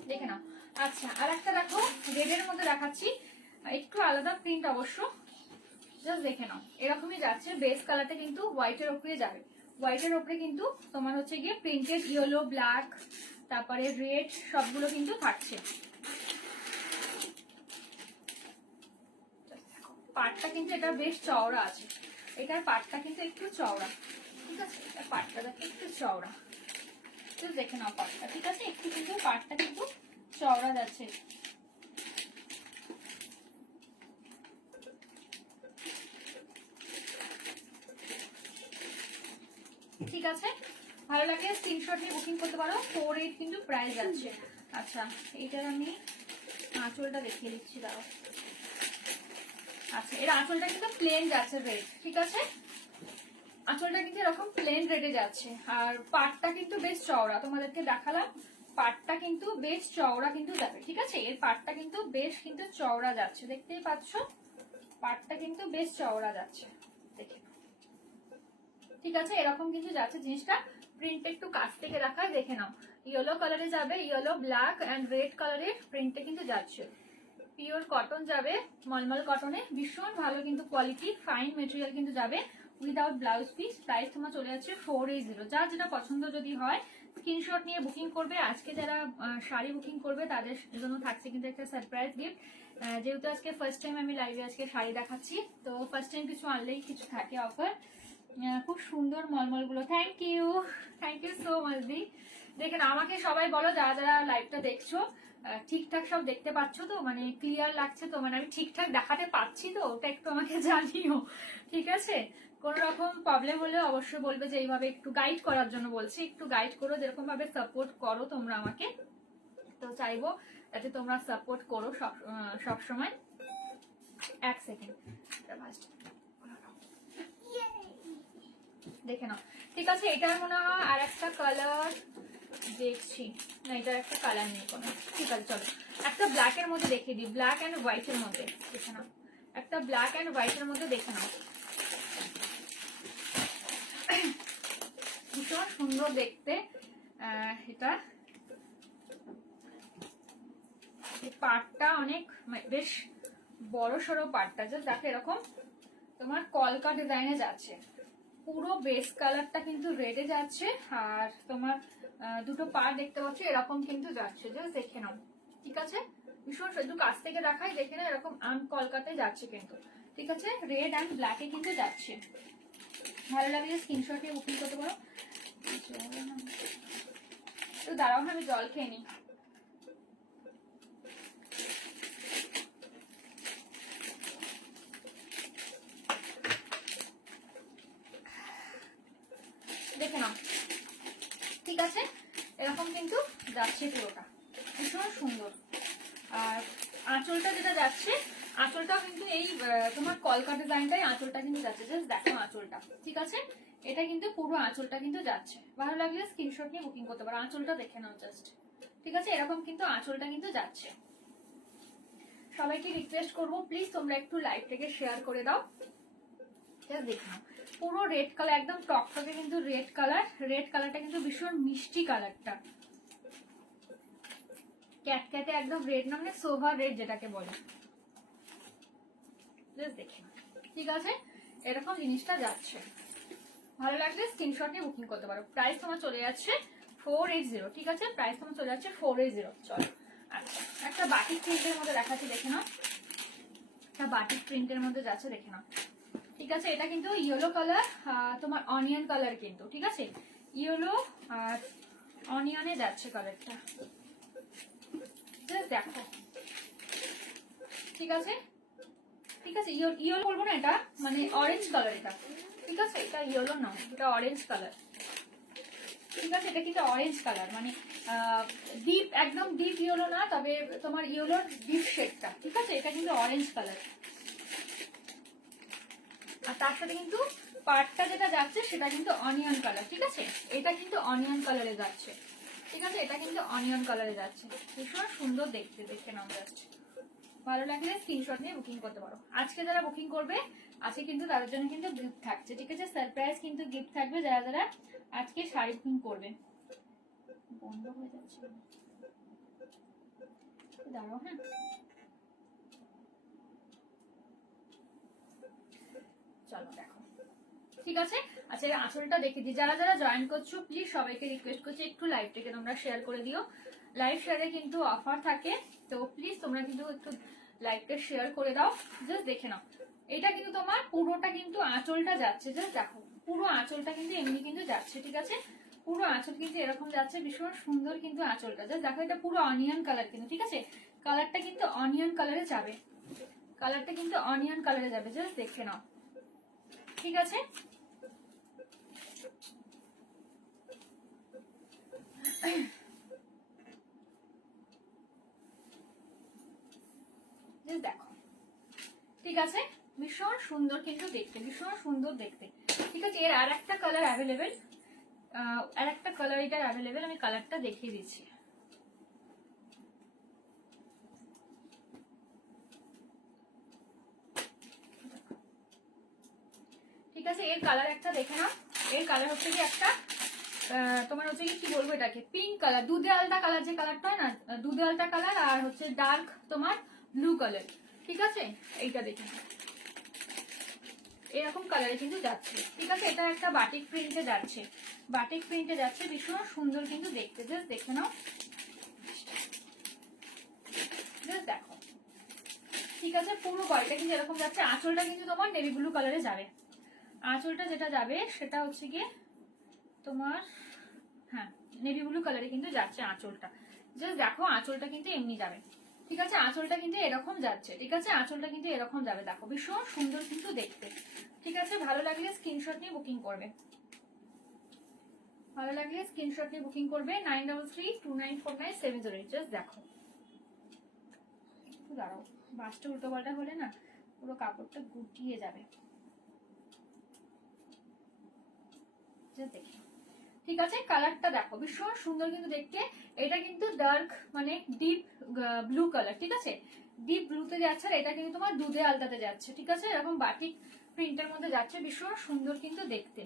দেখে নাও। আচ্ছা, আর একটা দেখো রেডের মধ্যে দেখাচ্ছি, একটু আলাদা প্রিন্ট অবশ্য, জাস্ট দেখে নাও। এরকমই যাচ্ছে, বেস কালারটা কিন্তু হোয়াইটের উপরে যাবে, হোয়াইটের উপরে কিন্তু তোমার হচ্ছে গিয়ে প্রিন্টেড ইয়েলো, ব্ল্যাক, তারপরে রেড সবগুলো কিন্তু থাকছে। পাটটা কিন্তু এটা বেশ চওড়া আছে, এটার পাটটা কিন্তু একটু চওড়া, ঠিক আছে? এটা পাটটা দেখো একটু চওড়া, দেখে নাও পাটটা, ঠিক আছে? একটু কিন্তু পাটটা কিন্তু চওড়া যাচ্ছে। ঠিক আছে, ভালো লাগে স্ক্রিনশট নিয়ে বুকিং করতে পারো। 48 কিন্তু প্রাইস আছে। আচ্ছা, এইটার আমি আঁচলটা দেখিয়ে দিচ্ছি, দাঁড়াও। আচ্ছা, এর আঁচলটা কিন্তু প্লেন যাচ্ছে রেড, ঠিক আছে? আঁচলটা কিন্তু এরকম প্লেন রেডে যাচ্ছে, আর পাটটা কিন্তু বেশ চওড়া, তোমাদেরকে দেখালাম পাটটা কিন্তু বেশ চওড়া কিন্তু যাবে, ঠিক আছে? এর পাটটা কিন্তু বেশ কিন্তু চওড়া যাচ্ছে, দেখতেই পাচ্ছ পাটটা কিন্তু বেশ চওড়া যাচ্ছে, দেখে ঠিক আছে? এরকম কিন্তু যাচ্ছে জিনিসটা। প্রিন্ট একটু কাছ থেকে দেখায়, দেখে নাও। ইয়েলো কালারে যাবে, ইয়েলো, ব্ল্যাক এন্ড রেড কালারের প্রিন্টে কিন্তু যাচ্ছে। পিওর কটন যাবে, মলমল কটনে, ভীষণ ভালো কিন্তু কোয়ালিটি, ফাইন মেটেরিয়াল কিন্তু যাবে, উইদাউট ব্লাউজ পিস। প্রাইস তোমার চলে যাচ্ছে 480। যার যেটা পছন্দ যদি হয় স্ক্রিনশট নিয়ে বুকিং করবে। আজকে যারা শাড়ি বুকিং করবে তাদের জন্য থাকছে কিন্তু একটা সারপ্রাইজ গিফট। যেহেতু আজকে ফার্স্ট টাইম আমি লাইভে আজকে শাড়ি দেখাচ্ছি, তো ফার্স্ট টাইম কিছু আনলেই কিছু থাকে অফার। খুব সুন্দর মলমল গুলো, থ্যাংক ইউ সো মাচ দি। দেখেন, আমাকে সবাই বলো যারা যারা লাইভটা দেখছো ঠিকঠাক সব দেখতে পাচ্ছ তো, মানে ক্লিয়ার লাগছে তো, মানে আমি ঠিকঠাক দেখাতে পাচ্ছি তো, ওটা একটু আমাকে জানিও, ঠিক আছে? কোন রকম প্রবলেম হলে অবশ্যই বলবে, যে এইভাবে একটু গাইড করার জন্য বলছি, একটু গাইড করো, যেরকম ভাবে সাপোর্ট করো তোমরা আমাকে, তো চাইবো যাতে তোমরা সাপোর্ট করো সব সময়। এক সেকেন্ড দেখে নাও, ঠিক আছে? এটার মনে হয় আর একটা কালার দেখছি, না এটার একটা কালার নেই কোনো, ঠিক আছে চলো একটা ব্ল্যাক এর মধ্যে দেখিয়ে দিই, ব্ল্যাক এন্ড হোয়াইট এর মধ্যে দেখে নাও, একটা ব্ল্যাক এন্ড হোয়াইট এর মধ্যে দেখে নাও, ভীষণ সুন্দর দেখতে। এটা পাটটা অনেক বেশ বড় সড়ো পাটটা, জাস্ট দেখো এরকম তোমার কলকা ডিজাইনে যাচ্ছে, পুরো বেস কালারটা কিন্তু রেডে যাচ্ছে, আর তোমার দুটো পার দেখতে পাচ্ছ এরকম কিন্তু যাচ্ছে, জাস্ট দেখে নাও, ঠিক আছে? ভীষণ শুধু কাছ থেকে দেখাই, দেখে নাও এরকম কলকাতায় যাচ্ছে কিন্তু, ঠিক আছে? রেড অ্যান্ড ব্ল্যাকে কিন্তু যাচ্ছে। ভালো লাগলে স্ক্রিনশট নিয়ে বুকিং করতে পারো। তো দাঁড়াও, আমি জল খেয়ে নিই। দেখে নাও, ঠিক আছে? এরকম কিন্তু যাচ্ছে পুরোটা, ভীষণ সুন্দর। আর আঁচলটা যেটা যাচ্ছে, আঁচলটাও কিন্তু এই তোমার কলকা ডিজাইনটাই আঁচলটা কিন্তু যাচ্ছে, জাস্ট দেখো আঁচলটা, ঠিক আছে? এটা কিন্তু পুরো আঁচলটা কিন্তু যাচ্ছে। ভালো লাগলে স্ক্রিনশট নিয়ে বুকিং করতে পারো। আঁচলটা দেখে নাও জাস্ট, ঠিক আছে? এরকম কিন্তু আঁচলটা কিন্তু যাচ্ছে। সবাইকে রিকোয়েস্ট করবো প্লিজ তোমরা একটু লাইভটাকে শেয়ার করে দাও, দেখে নাও পুরো রেড কালার, একদম টকটকে কিন্তু রেড কালার, রেড কালারটা কিন্তু ভীষণ মিষ্টি কালারটা, ক্যাটক্যাটে একদম রেড না, মানে সোভার রেড যেটাকে বলে, দেখে ঠিক আছে? এরকম জিনিসটা যাচ্ছে। ভালো লাগলে স্ক্রিনশট নিয়ে বুকিং করতে পারো। প্রাইস তোমার চলে যাচ্ছে 480, ঠিক আছে? প্রাইস তোমার চলে যাচ্ছে 480। চলো আচ্ছা, একটা বাটিক প্রিন্টের মধ্যে দেখাচ্ছি, দেখে নাও, একটা বাটিক প্রিন্টের মধ্যে যাচ্ছে, দেখে নাও, ঠিক আছে? এটা কিন্তু ইয়েলো কালার, তোমার অনিয়ন কালার কিন্তু, ঠিক আছে? ইয়েলো আর অনিয়নে যাচ্ছে কালারটা, দেখো, ঠিক আছে? ঠিক আছে, ইয়েলো বলবো না, এটা মানে অরেঞ্জ কালার, এটা ঠিক আছে? এটা ইয়েলো না, এটা অরেঞ্জ কালার, ঠিক আছে, এটা কিন্তু অরেঞ্জ কালার, মানে ডিপ, একদম ডিপ ইয়েলো না, তবে তোমার ইয়েলোর ডিপ শেডটা। ঠিক আছে, এটা কিন্তু অরেঞ্জ কালার। আর তার সাথে কিন্তু পার্টটা যেটা যাচ্ছে সেটা কিন্তু অনিয়ন কালার। ঠিক আছে, এটা কিন্তু অনিয়ন কালারে যাচ্ছে। ঠিক আছে, এটা কিন্তু অনিয়ন কালারে যাচ্ছে, ভীষণ সুন্দর দেখতে। দেখে নাও জাস্ট, ভালো লাগলে স্ক্রিনশট নিয়ে বুকিং করতে পারো। আজকে যারা বুকিং করবে, আজকে কিন্তু তাদের জন্য কিন্তু গিফট থাকছে। ঠিক আছে, সারপ্রাইজ কিন্তু গিফট থাকবে যারা যারা আজকে শাড়ি বুকিং করবে। বন্ধ হয়ে যাচ্ছে, দাঁড়াও। হ্যাঁ, চলো দেখো। ঠিক আছে, আচ্ছা এই আঁচলটা দেখে দিই। যারা যারা জয়েন করছো প্লিজ সবাইকে রিকোয়েস্ট করছি একটু লাইভটাকে তোমরা শেয়ার করে দিও। লাইভ শেয়ারে কিন্তু অফার থাকে, তো প্লিজ তোমরা কিন্তু একটু লাইভটা শেয়ার করে দাও। জাস্ট দেখে নাও, এটা কিন্তু তোমার পুরোটা কিন্তু আঁচলটা যাচ্ছে। জাস্ট দেখো, পুরো আঁচলটা কিন্তু এমনি কিন্তু যাচ্ছে। ঠিক আছে, পুরো আঁচল কিন্তু এরকম যাচ্ছে, ভীষণ সুন্দর কিন্তু আঁচলটা। জাস্ট দেখো, এটা পুরো অনিয়ন কালার কিন্তু। ঠিক আছে, কালারটা কিন্তু অনিয়ন কালারে যাবে, কালারটা কিন্তু অনিয়ন কালারে যাবে। জাস্ট দেখে নাও। ঠিক আছে, দেখো। ঠিক আছে, ভীষণ সুন্দর কিন্তু দেখতে, ভীষণ সুন্দর দেখতে। ঠিক আছে, এর আর একটা কালার অ্যাভেলেবেল, আর একটা কালার এটা অ্যাভেলেবেল, আমি কালারটা দেখিয়ে দিচ্ছি। ঠিক আছে, এর কালার একটা দেখে নাও। এর কালার হচ্ছে কি একটা তোমার হচ্ছে কি বলবো এটাকে, পিঙ্ক কালার, দুধে আলতা কালার, যে কালারটা হয় না, দুধে আলতা কালার, আর হচ্ছে ডার্ক তোমার ব্লু কালার। ঠিক আছে, এইটা দেখে নাও, এরকম কালারে কিন্তু যাচ্ছে। ঠিক আছে, এটা একটা বাটিক প্রিন্টে যাচ্ছে, বাটিক প্রিন্টে যাচ্ছে, ভীষণ সুন্দর কিন্তু দেখতে। জাস্ট দেখে নাও, জাস্ট দেখো। ঠিক আছে, পুরো বডিটা কিন্তু এরকম যাচ্ছে। আঁচলটা কিন্তু তোমার নেভি ব্লু কালারে যাবে। আঁচলটা যেটা যাবে সেটা হচ্ছে গিয়ে তোমার, হ্যাঁ, নেভি ব্লু কালারে কিন্তু যাচ্ছে আঁচলটা। জাস্ট দেখো, আঁচলটা কিন্তু এমনি যাবে। ঠিক আছে, আঁচলটা কিন্তু এরকম যাচ্ছে। ঠিক আছে, আঁচলটা কিন্তু এরকম যাবে। দেখো, ভীষণ সুন্দর কিন্তু দেখতে। ঠিক আছে, ভালো লাগলে স্ক্রিনশট নিয়ে বুকিং করবে, ভালো লাগলে স্ক্রিনশট নিয়ে বুকিং করবে। 9332949708। জাস্ট দেখো, একটু দাঁড়াও, বাসটা উল্টো পাল্টা হলে না পুরো কাপড়টা গুটিয়ে যাবে। জাস্ট দেখি। ঠিক আছে, কালারটা দেখো, ভীষণ সুন্দর কিন্তু দেখতে। এটা কিন্তু ডার্ক মানে ডিপ ব্লু কালার। ঠিক আছে, ডিপ ব্লুতে যাচ্ছে, আর এটা কিন্তু তোমার দুধে আলতাতে যাচ্ছে। ঠিক আছে, এরকম বাটিক প্রিন্টের মধ্যে যাচ্ছে, ভীষণ সুন্দর কিন্তু দেখতে।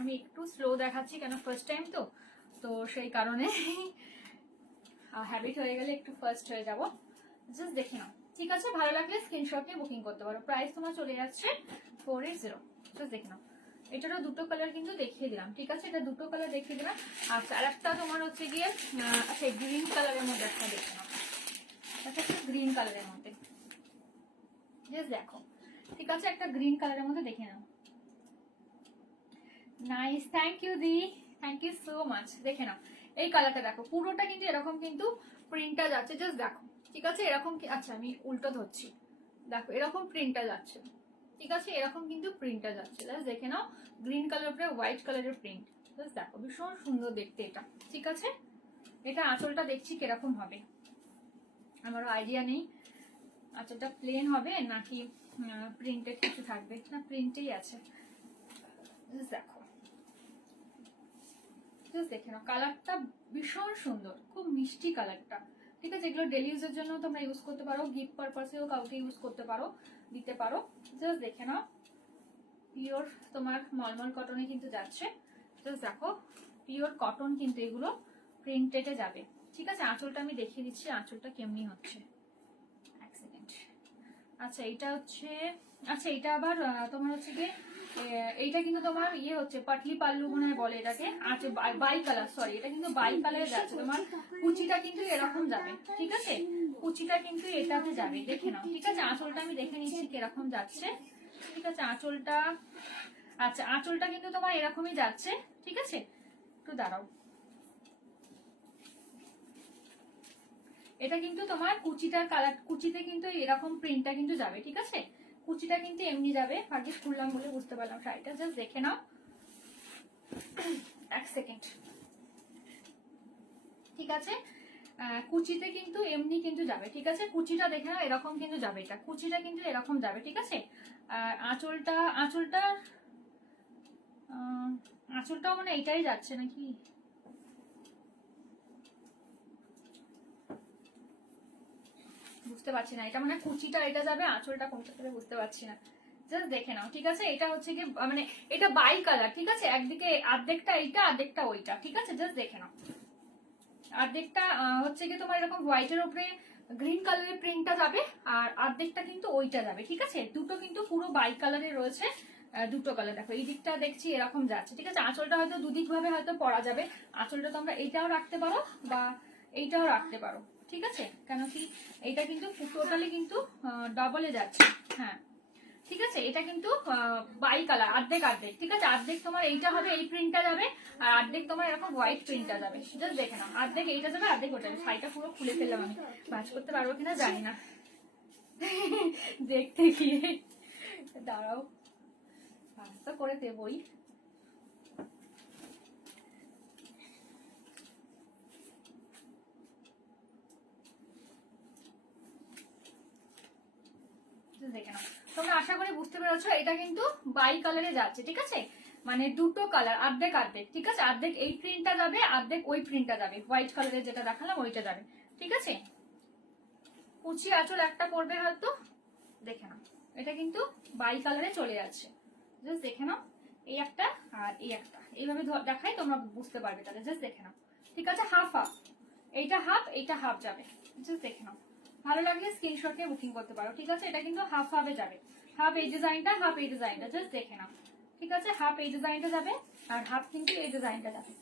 আমি একটু স্লো দেখাচ্ছি, কেন ফার্স্ট টাইম তো, তো সেই কারণে হ্যাবিট হয়ে গেলে একটু ফার্স্ট হয়ে যাব। জাস্ট দেখে নাও। ঠিক আছে, ভালো লাগলে স্ক্রিনশট নিয়ে বুকিং করতে পারো। প্রাইস তোমার চলে যাচ্ছে 480। জাস্ট দেখে নাও, এটারও দুটো কালার কিন্তু দেখিয়ে দিলাম। ঠিক আছে, এটা দুটো কালার দেখিয়ে দিলাম। আচ্ছা, আর একটা তোমার হচ্ছে গিয়ে আচ্ছা গ্রিন কালারের মধ্যে একটা দেখে নাও, একটা গ্রিন কালারের মধ্যে। জাস্ট দেখো। ঠিক আছে, একটা গ্রিন কালারের মধ্যে দেখে নাও। নাইস, থ্যাংক ইউ দি, থ্যাংক ইউ সো মাচ। দেখে নাও, এই কালারটা দেখো, পুরোটা কিন্তু এরকম কিন্তু প্রিন্টটা যাচ্ছে। জাস্ট দেখো। ঠিক আছে, এরকম আচ্ছা আমি উল্টো ধরছি, দেখো এরকম প্রিন্টটা যাচ্ছে। ঠিক আছে, এরকম কিন্তু প্রিন্টটা যাচ্ছে। জাস্ট দেখে নাও, গ্রিন কালার উপরে হোয়াইট কালারের প্রিন্ট। জাস্ট দেখো, ভীষণ সুন্দর দেখতে এটা। ঠিক আছে, এটা আঁচলটা দেখছি কিরকম হবে, আমারও আইডিয়া নেই আঁচলটা প্লেন হবে নাকি প্রিন্টেড কিছু থাকবে। না, প্রিন্টেই আছে। জাস্ট দেখো, জাস্ট দেখে নাও, কালারটা ভীষণ সুন্দর, খুব মিষ্টি কালারটা। ঠিক আছে, এগুলো ডেলি ইউজের জন্য তোমরা ইউজ করতে পারো, গিফট পারপাসেও কাউকে ইউজ করতে পারো, দিতে পারো। জাস্ট দেখে নাও, পিওর তোমার মলমল কটনে কিন্তু যাচ্ছে। জাস্ট দেখো, পিওর কটন কিন্তু এগুলো প্রিন্টেডে যাবে। ঠিক আছে, আঁচলটা আমি দেখিয়ে দিচ্ছি আঁচলটা কেমনি হচ্ছে। এক সেকেন্ড। আচ্ছা, এইটা হচ্ছে, আচ্ছা এটা আবার তোমার হচ্ছে কি, এইটা কিন্তু তোমার ইয়ে হচ্ছে পাটলি পাল্লু মনে হয় বলে এটাকে। আচ্ছা, বাই কালার, সরি, এটা কিন্তু বাই কালারে যাচ্ছে। তোমার কুচিটা কিন্তু এরকম যাবে। ঠিক আছে, কুচিটা কিন্তু এটাতে যাবে। দেখে নাও। ঠিক আছে, আঁচলটা আমি দেখে নিচ্ছি কিরকম যাচ্ছে। ঠিক আছে, আঁচলটা, আচ্ছা আঁচলটা কিন্তু তোমার এরকমই যাচ্ছে। ঠিক আছে, একটু দাঁড়াও, এটা কিন্তু তোমার কুচিটার কালার, কুচিতে কিন্তু এরকম প্রিন্টটা কিন্তু যাবে, ঠিক আছে? কুচিটা কিন্তু এমনি যাবে। আগে খুললাম বলে বুঝতে পারলাম শাড়িটা, জাস্ট দেখে নাও। এক সেকেন্ড, ঠিক আছে? কুচিতে কিন্তু এমনি কিন্তু যাবে, ঠিক আছে? কুচিটা দেখে নাও, এরকম কিন্তু যাবে, এটা কুচিটা কিন্তু এরকম যাবে, ঠিক আছে? আর আঁচলটাও মানে এইটাই যাচ্ছে নাকি, বুঝতে পারছি না। এটা মানে কুচিটা এটা যাবে, আঁচলটা কোনটা যাবে বুঝতে পারছি না, জাস্ট দেখে নাও, ঠিক আছে? এটা হচ্ছে কি মানে এটা বাই কালার, ঠিক আছে? একদিকে অর্ধেকটা এইটা, অর্ধেকটা ওইটা, ঠিক আছে? জাস্ট দেখে নাও। অর্ধেকটা হচ্ছে কি তোমার এরকম হোয়াইটের উপরে গ্রিন কালারের প্রিন্টটা যাবে, আর অর্ধেকটা কিন্তু ওইটা যাবে, ঠিক আছে? দুটো কিন্তু পুরো বাই কালারে রয়েছে, দুটো কালার। দেখো এই দিকটা দেখছি এরকম যাচ্ছে, ঠিক আছে? আঁচলটা হয়তো দুদিক ভাবে হয়তো পরা যাবে। আঁচলটা তোমরা এইটাও রাখতে পারো বা এইটাও রাখতে পারো, ঠিক আছে? কেন কি এইটা কিন্তু টোটালি কিন্তু ডবলে যাচ্ছে। হ্যাঁ, ঠিক আছে? এটা কিন্তু বাই কালার, অর্ধেক অর্ধেক, ঠিক আছে? অর্ধেক তোমার এইটা হবে, এই প্রিন্টটা যাবে, আর অর্ধেক তোমার এরকম হোয়াইট প্রিন্টটা যাবে। জাস্ট দেখে নাও, অর্ধেক এইটা যাবে, অর্ধেক ওটা যাবে। শাড়িটা পুরো খুলে ফেললাম আমি, ভাঁজ করতে পারবো কিনা জানি না। দেখতে গিয়ে দাঁড়াও, ভাঁজ তো করে দেবই। দেখে নাও, তোমরা আশা করি বুঝতে পেরেছো। এটা কিন্তু বাই কালারে যাচ্ছে, ঠিক আছে? মানে দুটো কালার, অর্ধেক অর্ধেক, ঠিক আছে? অর্ধেক এই প্রিন্টটা যাবে, অর্ধেক ওই প্রিন্টটা যাবে, হোয়াইট কালারের যেটা দেখালাম ওইটা যাবে, ঠিক আছে? কুচি আঁচল একটা পড়বে হয়তো, দেখে নাও। এটা কিন্তু বাই কালারে চলে যাচ্ছে, জাস্ট দেখে নাও। এই একটা আর এই একটা, এইভাবে দেখাই তোমরা বুঝতে পারবে তাহলে, জাস্ট দেখে নাও, ঠিক আছে? হাফ হাফ, এইটা হাফ, এইটা হাফ যাবে, জাস্ট দেখে নাও। ভালো লাগলে স্ক্রিনশট নিয়ে বুকিং করতে পারো, ঠিক আছে? এটা কিন্তু হাফ হাফে যাবে, হাফ এই ডিজাইনটা, হাফ এই ডিজাইনটা, জাস্ট দেখে নাও, ঠিক আছে? হাফ এই ডিজাইনটা যাবে আর হাফ কিন্তু এই ডিজাইনটা যাবে।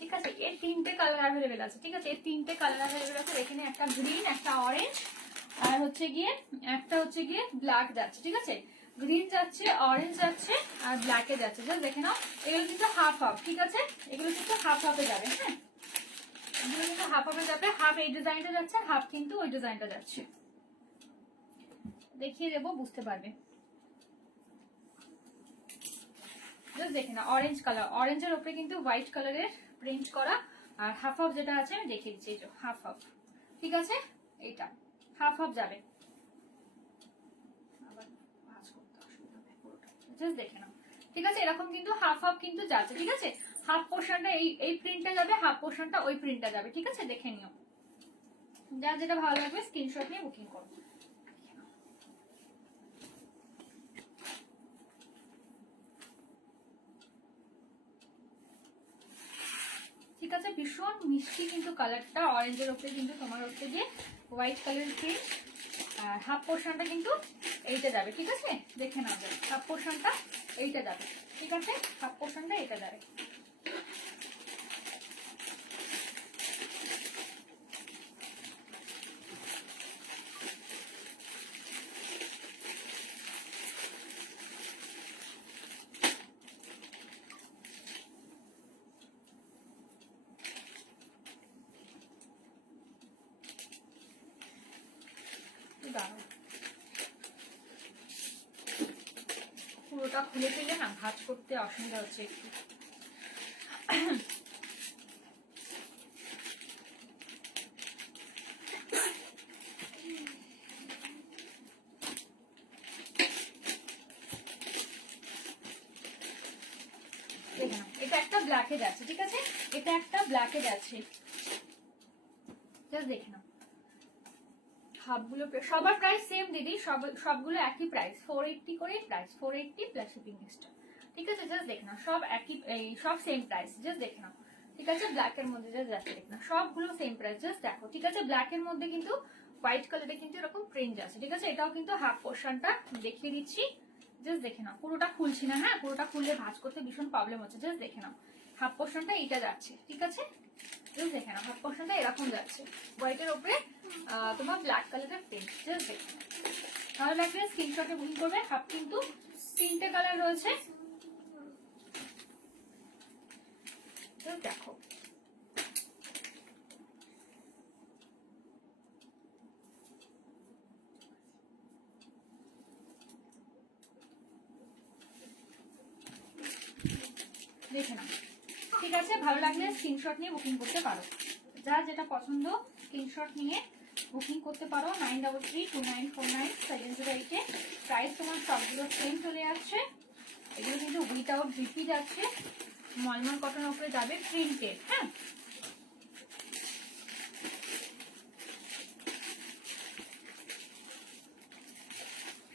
ঠিক আছে, এর তিনটে কালার অ্যাভেলেবেল আছে, ঠিক আছে? এর তিনটে কালার অ্যাভেলেবেল আছে। এখানে একটা গ্রিন, একটা অরেঞ্জ, আর হচ্ছে গিয়ে একটা হচ্ছে গিয়ে ব্ল্যাক যাচ্ছে, ঠিক আছে? গ্রিন যাচ্ছে, অরেঞ্জ যাচ্ছে, আর ব্ল্যাকে যাচ্ছে, জাস্ট দেখে নাও। এগুলো কিন্তু হাফ হাফ, ঠিক আছে? এগুলো কিন্তু হাফ হাফে যাবে। হ্যাঁ, এগুলো কিন্তু হাফ হাফে যাবে, হাফ এই ডিজাইনটা যাচ্ছে, হাফ কিন্তু ওই ডিজাইনটা যাচ্ছে। দেখিয়ে দেবো, বুঝতে পারবে। জাস্ট দেখে না, অরেঞ্জ কালার, অরেঞ্জের উপরে কিন্তু হোয়াইট কালারের প্রিন্ট করা, আর হাফ হাফ যেটা আছে আমি দেখিয়ে দিচ্ছি, এই যে হাফ হাফ, ঠিক আছে? এইটা হাফ হাফ যাবে। আবার ভাঁজ করতে অসুবিধা হবে পুরোটা, জাস্ট দেখে নাও, ঠিক আছে? এরকম কিন্তু হাফ হাফ কিন্তু যাচ্ছে, ঠিক আছে? হাফ পোর্শনটা এই প্রিন্টটা যাবে, হাফ পোর্শনটা ওই প্রিন্টটা যাবে, ঠিক আছে? দেখে নিও, যার যেটা ভালো লাগবে স্ক্রিনশট নিয়ে বুকিং করো। ঠিক আছে, ভীষণ মিষ্টি কিন্তু কালারটা, অরেঞ্জের উপরে কিন্তু তোমার হচ্ছে গিয়ে হোয়াইট কালারের প্রিন্ট, আর হাফ পোর্শনটা কিন্তু এইটা যাবে, ঠিক আছে? দেখে নাও, যাবে হাফ পোর্শনটা এইটা যাবে, ঠিক আছে? হাফ পোর্শনটা এইটা যাবে। পুরোটা খুলে ফেলে না ভাঁজ করতে অসুবিধা হচ্ছে একটু। এটা একটা ব্ল্যাকে যাচ্ছে, ঠিক আছে? এটা একটা ব্ল্যাকে যাচ্ছে, জাস্ট দেখে নাও। হাফগুলো সবার প্রাইস সেম দিদি, সবগুলো একই প্রাইস, 480 করে প্রাইস, 480 প্লাস শিপিং এক্সট্রা, ঠিক আছে? জাস্ট দেখে নাও, সব একই, সব সেম প্রাইস, জাস্ট দেখে নাও, ঠিক আছে, ব্ল্যাকের মধ্যে যা যাচ্ছে দেখো না, সবগুলো সেম প্রাইস, জাস্ট দেখো। ঠিক আছে, ব্ল্যাকের মধ্যে কিন্তু হোয়াইট কালারে কিন্তু এরকম প্রিন্ট আছে। ঠিক আছে, এটাও কিন্তু হাফ পোর্শনটা দেখিয়ে দিচ্ছি, জাস্ট দেখে নাও। পুরোটা খুলছি না, হ্যাঁ, পুরোটা খুললে ভাঁজ করতে ভীষণ প্রবলেম হচ্ছে, জাস্ট দেখে নাও। হাফ পোর্শনটা এইটা যাচ্ছে। ঠিক আছে, জাস্ট দেখে নাও, হাফ পোর্শনটা এরকম যাচ্ছে, হোয়াইটের উপরে তোমার ব্ল্যাক কালারের প্রিন্ট, জাস্ট দেখে নাও। ভালো লাগলে স্ক্রিনশটে বুকিং করবে। হাফ কিন্তু 3টে কালার রয়েছে, দেখো। দেখে নাও। ঠিক আছে, ভালো লাগলে স্ক্রিনশট নিয়ে বুকিং করতে পারো। যা যেটা পছন্দ স্ক্রিনশট নিয়ে বুকিং করতে পারো। 9332949708 প্রাইস তোমার সবগুলো সেম চলে আসছে। এগুলো কিন্তু উইথাউট জিপি যাচ্ছে, মলমল কটনের উপরে যাবে, প্রিন্টেড। হ্যাঁ,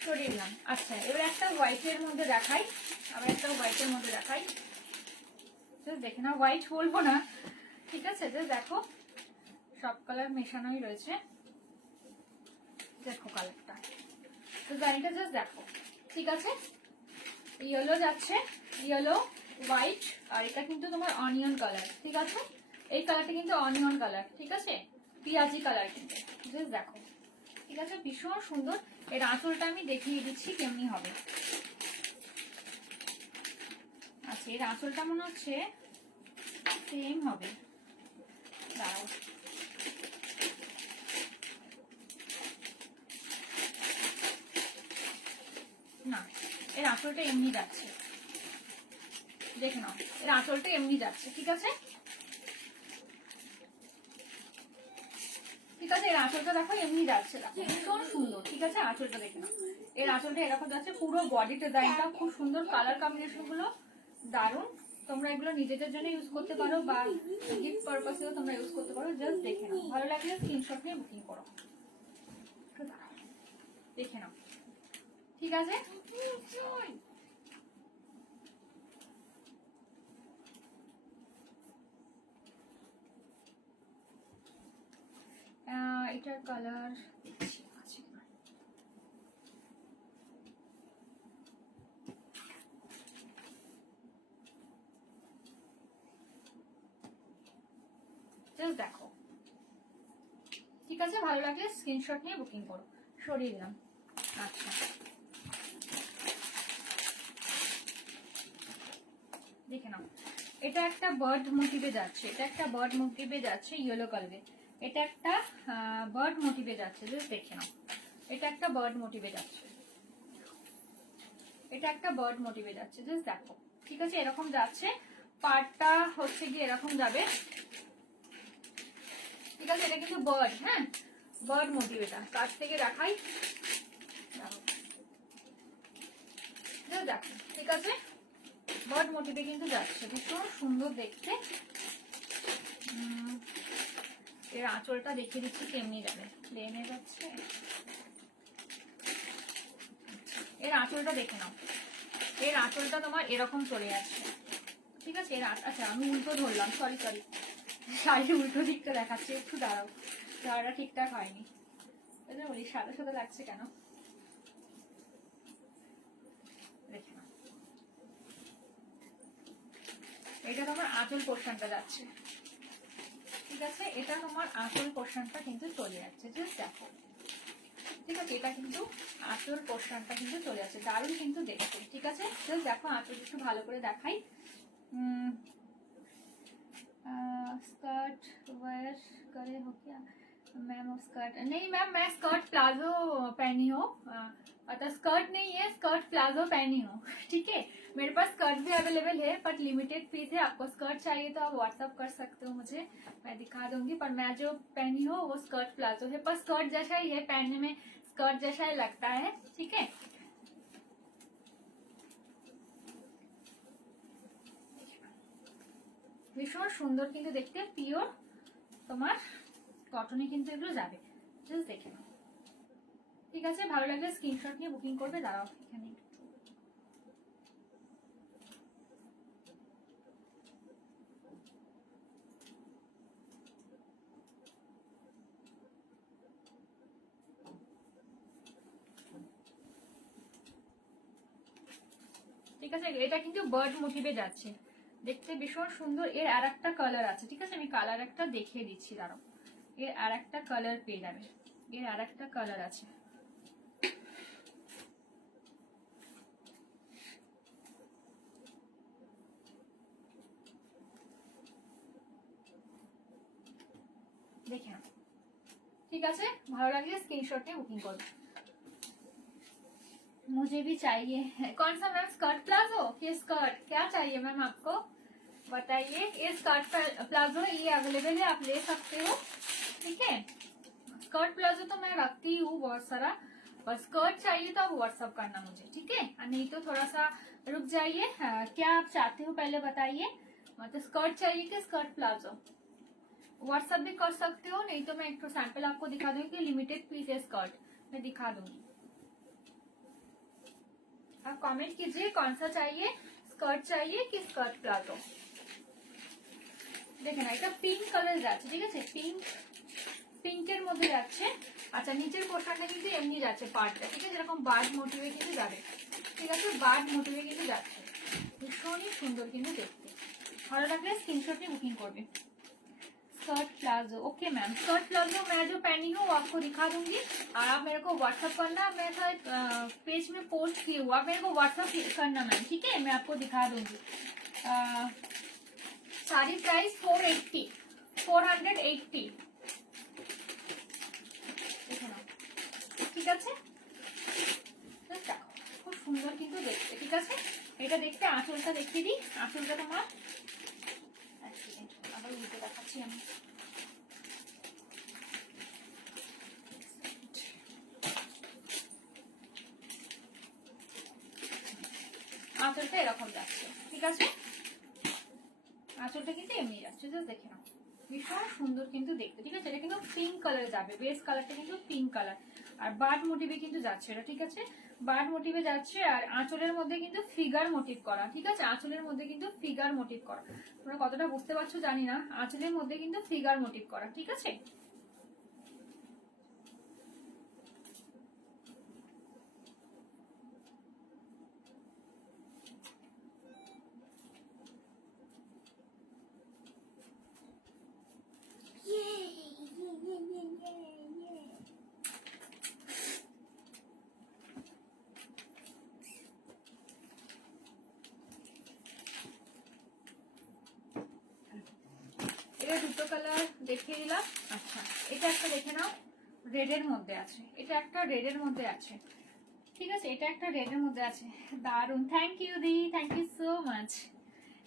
সরিয়ে দিলাম। আচ্ছা, এবার একটা হোয়াইটের মধ্যে দেখাই, আবার একটা হোয়াইটের মধ্যে দেখাই, দেখে না, হোয়াইট বলবো না। ঠিক আছে, দেখো সব কালার মেশানোই রয়েছে, দেখো কালারটা, তো জানিটা জাস্ট দেখো। ঠিক আছে, ইয়েলো যাচ্ছে, ইয়েলো, হোয়াইট, আর এটা কিন্তু তোমার অনিয়ন কালার। ঠিক আছে, এই কালারটা কিন্তু অনিয়ন কালার। ঠিক আছে, পিঁয়াজি কালার কিন্তু, জাস্ট দেখো। ঠিক আছে, ভীষণ সুন্দর। এর আঁচলটা আমি দেখিয়ে দিচ্ছি কেমনি হবে। আচ্ছা, এর আঁচলটা মনে হচ্ছে সেম হবে, দাঁড়াও। না, এর আঁচলটা এমনি যাচ্ছে, দেখে নাও, এর আঁচলটা এমনি যাচ্ছে। ঠিক আছে, ঠিক আছে, এর আঁচলটা দেখো এমনি যাচ্ছে, দেখো ভীষণ সুন্দর। ঠিক আছে, আঁচলটা দেখে নাও, এর আঁচলটা এরকম যাচ্ছে, পুরো বডি ডিজাইনটা খুব সুন্দর, কালার কম্বিনেশন গুলো দারুণ। তোমরা এগুলো নিজেদের জন্য ইউজ করতে পারো বা গিফট পারপাসেও তোমরা ইউজ করতে পারো, জাস্ট দেখে নাও। ভালো লাগলে স্ক্রিনশট নিয়ে বুকিং করো, দেখে নাও। ঠিক আছে, এটার কালার আছে, জাস্ট দেখো। ঠিক আছে, ভালো লাগলে স্ক্রিনশট নিয়ে বুকিং করো, সরিয়ে দিলাম। আচ্ছা, দেখে নাও, এটা একটা বার্ড মোটিভে যাচ্ছে, এটা একটা বার্ড মোটিভে যাচ্ছে ইয়েলো কালারে, এটা একটা বার্ড মোটিভে যাচ্ছে, জাস্ট দেখে নাও। এটা একটা বার্ড মোটিভে যাচ্ছে, এটা একটা বার্ড মোটিভে যাচ্ছে, জাস্ট দেখো। ঠিক আছে, এরকম যাচ্ছে, পার্টটা হচ্ছে গিয়ে এরকম যাবে। ঠিক আছে, এটা কিন্তু বার্ড, হ্যাঁ, বার্ড মোটিভ। এটা কাছ থেকে দেখাই, দেখো। ঠিক আছে, বার্ড মোটিভে কিন্তু যাচ্ছে, ভীষণ সুন্দর দেখতে। এর আঁচলটা দেখিয়ে দিচ্ছি কেমনি যাবে, প্লেনে যাচ্ছে। এর আঁচলটা দেখে নাও, এর আঁচলটা তোমার এরকম চলে যাচ্ছে। ঠিক আছে, এর আচ্ছা আমি উল্টো ধরলাম, সরি সরি, শাড়ির উল্টো দিকটা দেখাচ্ছে, একটু দাঁড়াও, শাড়িটা ঠিকঠাক হয়নি, বলি সাদা সাদা লাগছে কেন, দেখে নাও। এটা তোমার আঁচল পোর্শনটা যাচ্ছে। ঠিক আছে, এটা তোমার আঁচল পোর্শনটা কিন্তু চলে যাচ্ছে, জাস্ট দেখো। ঠিক আছে, এটা কিন্তু আঁচল পোর্শনটা কিন্তু চলে যাচ্ছে, দারুণ কিন্তু দেখতে। ঠিক আছে, জাস্ট দেখো, আঁচল একটু ভালো করে দেখাই। स्कर्ट वेयर करे हो क्या मैम? स्कर्ट नहीं मैम, मैं स्कर्ट प्लाजो पहनी हूँ, मतलब स्कर्ट नहीं है, स्कर्ट प्लाजो पहनी हूँ। ठीक है, मेरे पास स्कर्ट भी अवेलेबल है बट लिमिटेड पीस है। आपको स्कर्ट चाहिए तो आप व्हाट्सअप कर सकते हो मुझे, मैं दिखा दूंगी। पर मैं जो पहनी हूँ वो स्कर्ट प्लाजो है, पर स्कर्ट जैसा ही है, पहनने में स्कर्ट जैसा ही लगता है। ठीक है, ভীষণ সুন্দর কিন্তু দেখতে, পিওর তোমার কটনে কিন্তু এগুলো যাবে, জাস্ট দেখে নাও। ঠিক আছে, ভালো লাগলে স্ক্রিনশট নিয়ে বুকিং করবে। দাঁড়াও, এখানে আছে, এটা কিন্তু বার্ড মোটিভে যাচ্ছে, দেখতে ভীষণ সুন্দর। এর আর একটা কালার আছে, ঠিক আছে, আমি কালার একটা দেখিয়ে দিচ্ছি, দাঁড়াও। এর আর একটা কালার পেয়ে যাবে, এর আর একটা কালার আছে। দেখে নাও, ঠিক আছে, ভালো লাগলে স্ক্रीनशॉट নিয়ে बुकिंग कर दो। मुझे भी चाहिए। कौन सा मैम, स्कर्ट प्लाजो कि स्कर्ट, क्या चाहिए मैम आपको बताइए। ये स्कर्ट प्लाजो ये अवेलेबल है, आप ले सकते हो, ठीक है। स्कर्ट प्लाजो तो मैं रखती हूँ बहुत सारा, और स्कर्ट चाहिए तो आप व्हाट्सअप करना मुझे, ठीक है। और नहीं तो थोड़ा सा रुक जाइए। क्या आप चाहते हो पहले बताइए, मतलब स्कर्ट चाहिए कि स्कर्ट प्लाजो। व्हाट्सएप भी कर सकते हो, नहीं तो मैं एक तो सैंपल आपको दिखा दूंगी कि लिमिटेड पीस है स्कर्ट, मैं दिखा दूंगी। आप कमेंट कीजिए कौन सा चाहिए, स्कर्ट चाहिए कि स्कर्ट प्लाजो। দেখেন এটা পিঙ্ক কালার যাচ্ছে, ঠিক আছে, পিঙ্কের মধ্যে যাচ্ছে। আচ্ছা, নিচের পোর্শনটা কিন্তু এমনি যাচ্ছে পার্টটা, ঠিক আছে, এরকম বার্ড মোটিভে কিন্তু যাবে, ঠিক আছে, বার্ড মোটিভে কিন্তু যাচ্ছে, ভীষণই সুন্দর কিন্তু দেখতে। ভালো লাগলে স্ক্রিনশট নিয়ে বুকিং করবে। Skirt palazzo, okay ma'am, skirt palazzo मैं जो पहनी हूँ वो आपको दिखा दूंगी, और आप मेरे को व्हाट्सअप करना, मैं पेज में पोस्ट की हूँ, आप मेरे को व्हाट्सअप करना मैम, ठीक है, मैं आपको दिखा दूंगी। साड़ी प्राइस 480, 480, ঠিক আছে, খুব সুন্দর কিন্তু দেখতে, ঠিক আছে। এটা দেখতে, আঁচলটা দেখিয়ে দিই, আঁচলটা তোমার আবার উল্টে দেখাচ্ছি আমি। আঁচলটা এরকম যাচ্ছে, ঠিক আছে, আঁচলটা কিন্তু এমনি যাচ্ছে, জাস্ট দেখে নাও, ভীষণ সুন্দর কিন্তু দেখতে, ঠিক আছে। এটা কিন্তু পিঙ্ক কালার যাবে, বেস কালারটা কিন্তু পিঙ্ক কালার, আর বার্ড মোটিভে কিন্তু যাচ্ছে এটা, ঠিক আছে, বার্ড মোটিভে যাচ্ছে। আর আঁচলের মধ্যে কিন্তু ফিগার মোটিভ করা, ঠিক আছে, আঁচলের মধ্যে কিন্তু ফিগার মোটিভ করা, তোমরা কতটা বুঝতে পারছো জানি না, আঁচলের মধ্যে কিন্তু ফিগার মোটিভ করা, ঠিক আছে। এটা দুটো কালার দেখিয়ে দিলাম। আচ্ছা, এটা একটা দেখে নাও, রেডের মধ্যে আছে, এটা একটা রেডের মধ্যে আছে, ঠিক আছে, এটা একটা রেডের মধ্যে আছে, দারুন, থ্যাংক ইউ দি, থ্যাংক ইউ সো মাচ।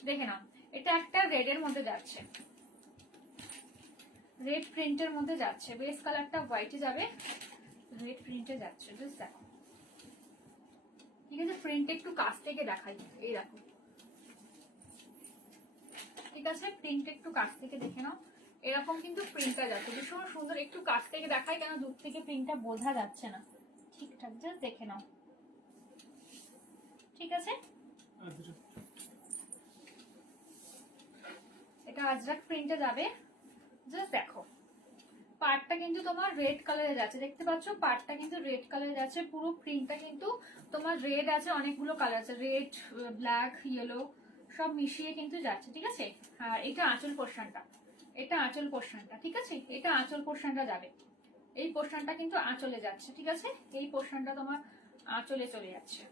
দেখে নাও, এটা একটা রেডের মধ্যে যাচ্ছে, রেড প্রিন্টের মধ্যে যাচ্ছে, বেস কালারটা হোয়াইটে যাবে, রেড প্রিন্টে যাচ্ছে, জাস্ট দেখো, ঠিক আছে। প্রিন্ট একটু কাছ থেকে দেখাই, এই দেখো, ঠিক আছে, প্রিন্ট একটু কাছ থেকে দেখে নাও, এরকম কিন্তু প্রিন্টটা যাচ্ছে, ভীষণ সুন্দর। একটু কাছ থেকে দেখাই, কেন দূর থেকে প্রিন্টটা বোঝা যাচ্ছে না ঠিকঠাক, জাস্ট দেখে নাও, ঠিক আছে। এটা আজরাক প্রিন্টে যাবে, জাস্ট দেখো, পার্টটা কিন্তু তোমার রেড কালারে যাচ্ছে, দেখতে পাচ্ছ, পার্টটা কিন্তু রেড কালারে যাচ্ছে, পুরো প্রিন্টটা কিন্তু তোমার রেড আছে, অনেকগুলো কালার আছে, রেড, ব্ল্যাক, ইয়েলো সব মিশিয়ে কিন্তু যাচ্ছে, ঠিক আছে। আর এটা আঁচল পোর্শনটা, এটা আঁচল পোর্শনটা, ঠিক আছে, এটা আঁচল পোর্শনটা যাবে, এই পোর্শনটা কিন্তু আঁচলে যাচ্ছে, ঠিক আছে, এই পোর্শনটা তোমার আঁচলে চলে যাচ্ছে।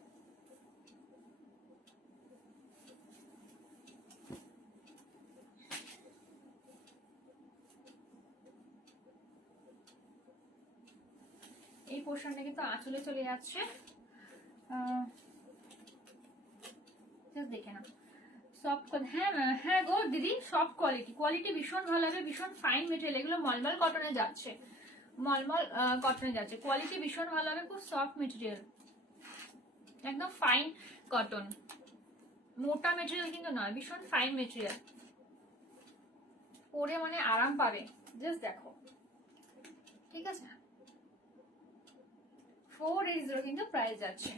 এই পোর্শনটা কিন্তু আঁচলে চলে যাচ্ছে, দেখে না, সফট, হ্যাঁ হ্যাঁ গো দিদি, সফট কোয়ালিটি, কোয়ালিটি ভীষণ ভালো হবে, ভীষণ ফাইন মেটেরিয়াল, এগুলো মলমল কটনে যাচ্ছে, মলমল কটনে যাচ্ছে, কোয়ালিটি ভীষণ ভালো হবে, খুব সফট মেটেরিয়াল, একদম ফাইন কটন, মোটা মেটেরিয়াল কিন্তু নয়, ভীষণ ফাইন মেটেরিয়াল, পরে মানে আরাম পাবে, জাস্ট দেখো, ঠিক আছে। 480 কিন্তু প্রাইস যাচ্ছে,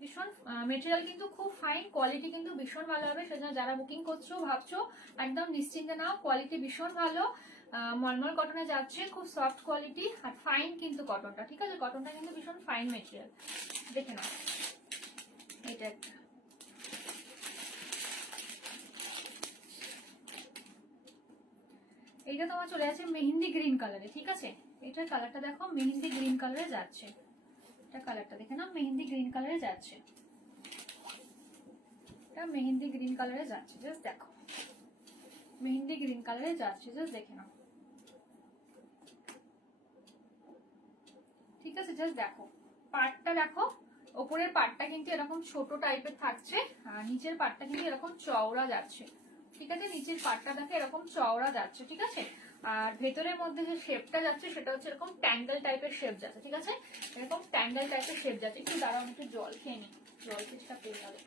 ভীষণ মেটেরিয়াল কিন্তু খুব ফাইন, কোয়ালিটি কিন্তু ভীষণ ভালো হবে, সেজন্য যারা বুকিং করছো ভাবছো একদম নিশ্চিন্তে নাও, কোয়ালিটি ভীষণ ভালো, মলমল কটনে যাচ্ছে, খুব সফট কোয়ালিটি, আর ফাইন কিন্তু কটনটা, ঠিক আছে, কটনটা কিন্তু ভীষণ ফাইন মেটেরিয়াল, দেখে নাও, এটা একটা, এইটা তোমার চলে যাচ্ছে মেহেন্দি গ্রিন কালারে, ঠিক আছে। এটার কালারটা দেখো মেহেন্দি গ্রিন কালারে যাচ্ছে, এটা কালারটা দেখে নাও মেহেন্দি গ্রিন কালারে যাচ্ছে, এটা মেহেন্দি গ্রিন কালারে যাচ্ছে, জাস্ট দেখো মেহেন্দি গ্রিন কালারে যাচ্ছে, জাস্ট দেখে নাও, ঠিক আছে। জাস্ট দেখো পার্টটা দেখো, ওপরের পার্টটা কিন্তু এরকম ছোট টাইপের থাকছে, আর নিচের পার্টটা কিন্তু এরকম চওড়া যাচ্ছে, ঠিক আছে। নিচের পার্টটা দেখো এরকম চওড়া যাচ্ছে, ঠিক আছে। আর ভেতরের মধ্যে যে শেপটা যাচ্ছে সেটা হচ্ছে এরকম ট্যাঙ্গেল টাইপের শেপ যাচ্ছে, ঠিক আছে। এরকম ট্যাঙ্গেল টাইপের শেপ যাচ্ছে। একটু দাঁড়াও, আমি একটু জল খেয়ে নিই, জল কিছুটা পেয়ে যাবে।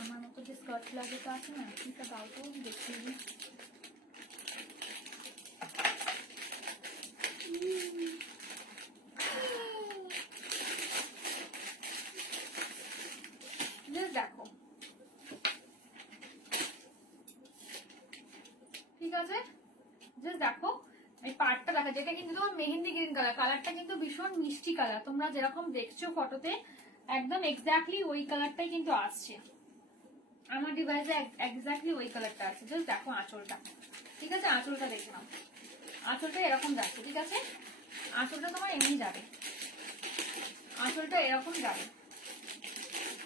আমার মতো যে স্কার্ট প্লাজোটা আছে না, এটা দাও তো দেখিয়ে দিই। দেখো ঠিক আছে, জাস্ট দেখো এই পার্টটা দেখা, যেটা কিন্তু তোমার মেহেন্দি গ্রিন কালার, কালারটা কিন্তু ভীষণ মিষ্টি কালার, তোমরা যেরকম দেখছো ফটোতে একদম এক্স্যাক্টলি ওই কালারটাই কিন্তু আসছে আমার ডিভাইসে, এক্স্যাক্টলি ওই কালারটা আছে। জাস্ট দেখো আঁচলটা, ঠিক আছে। আঁচলটা দেখে নাও, আঁচলটা এরকম যাচ্ছে, ঠিক আছে। আঁচলটা তোমার এমনি যাবে, আঁচলটা এরকম যাবে,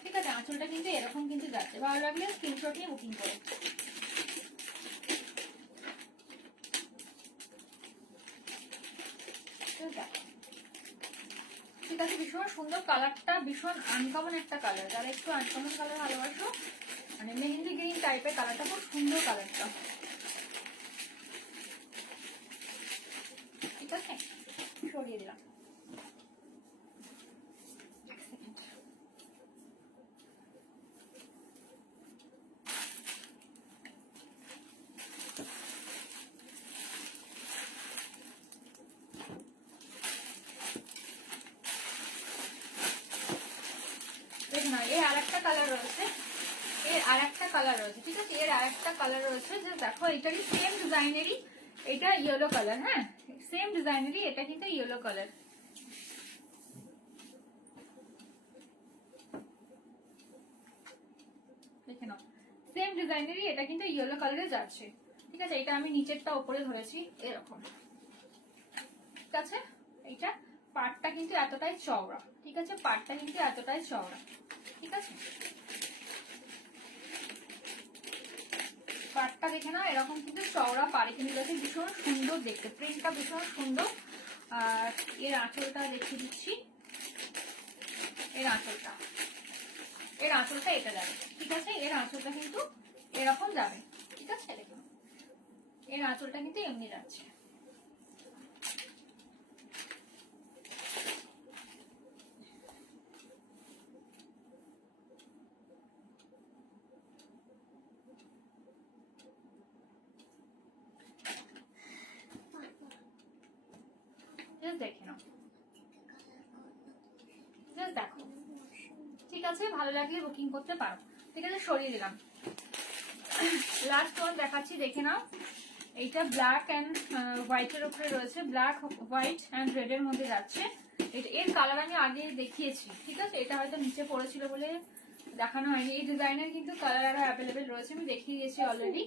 ঠিক আছে। আঁচলটা কিন্তু এরকম কিন্তু যাচ্ছে। ভালো লাগলে স্ক্রিনশট নিয়ে বুকিং করো। ঠিক আছে, ভীষণ সুন্দর কালারটা, ভীষণ আনকমন একটা কালার, যারা একটু আনকমন কালার ভালোবাসো, মানে মেহেন্দি গ্রিন টাইপের কালারটা, খুব সুন্দর কালারটা, ঠিক আছে। সরিয়ে দিলাম, এক সেকেন্ড। দেখুন এর আরেকটা কালার রয়েছে, এর আরেকটা কালার রয়েছে, ঠিক আছে। এর আরেকটা কালার রয়েছে, যে দেখো এটারই সেম ডিজাইনেরই, এটা ইয়েলো কালার, হ্যাঁ সেম ডিজাইনেরই, এটা কিন্তু ইয়েলো কালার, দেখে নাও সেম ডিজাইনেরই, এটা কিন্তু ইয়েলো কালারে যাচ্ছে, ঠিক আছে। এটা আমি নিচেরটা উপরে ধরেছি এরকম, ঠিক আছে। এইটা পাটটা কিন্তু এতটাই চওড়া, ঠিক আছে, পাটটা কিন্তু এতটাই চওড়া, ঠিক আছে। পাটটা দেখে না এরকম কিন্তু চওড়া পাড়ে কিন্তু গেছে, ভীষণ সুন্দর দেখতে, প্রিন্টটা ভীষণ সুন্দর। আর এর আঁচলটা দেখিয়ে দিচ্ছি, এর আঁচলটা, এর আঁচলটা এটা যাবে, ঠিক আছে। এর আঁচলটা কিন্তু এরকম যাবে, ঠিক আছে। দেখুন এর আঁচলটা কিন্তু এমনি যাচ্ছে, দেখে নাও, দেখো ঠিক আছে। ভালো লাগলে বুকিং করতে পারো, ঠিক আছে। সরিয়ে দিলাম। লাস্ট ওয়ান দেখাচ্ছি, দেখে নাও। এইটা ব্ল্যাক অ্যান্ড হোয়াইটের উপরে রয়েছে, ব্ল্যাক হোয়াইট অ্যান্ড রেড এর মধ্যে যাচ্ছে। এর কালার আমি আগে দেখিয়েছি, ঠিক আছে। এটা হয়তো নিচে পড়েছিল বলে দেখানো হয়নি। এই ডিজাইনের কিন্তু কালার আরো অ্যাভেলেবেল রয়েছে, আমি দেখিয়ে দিয়েছি অলরেডি,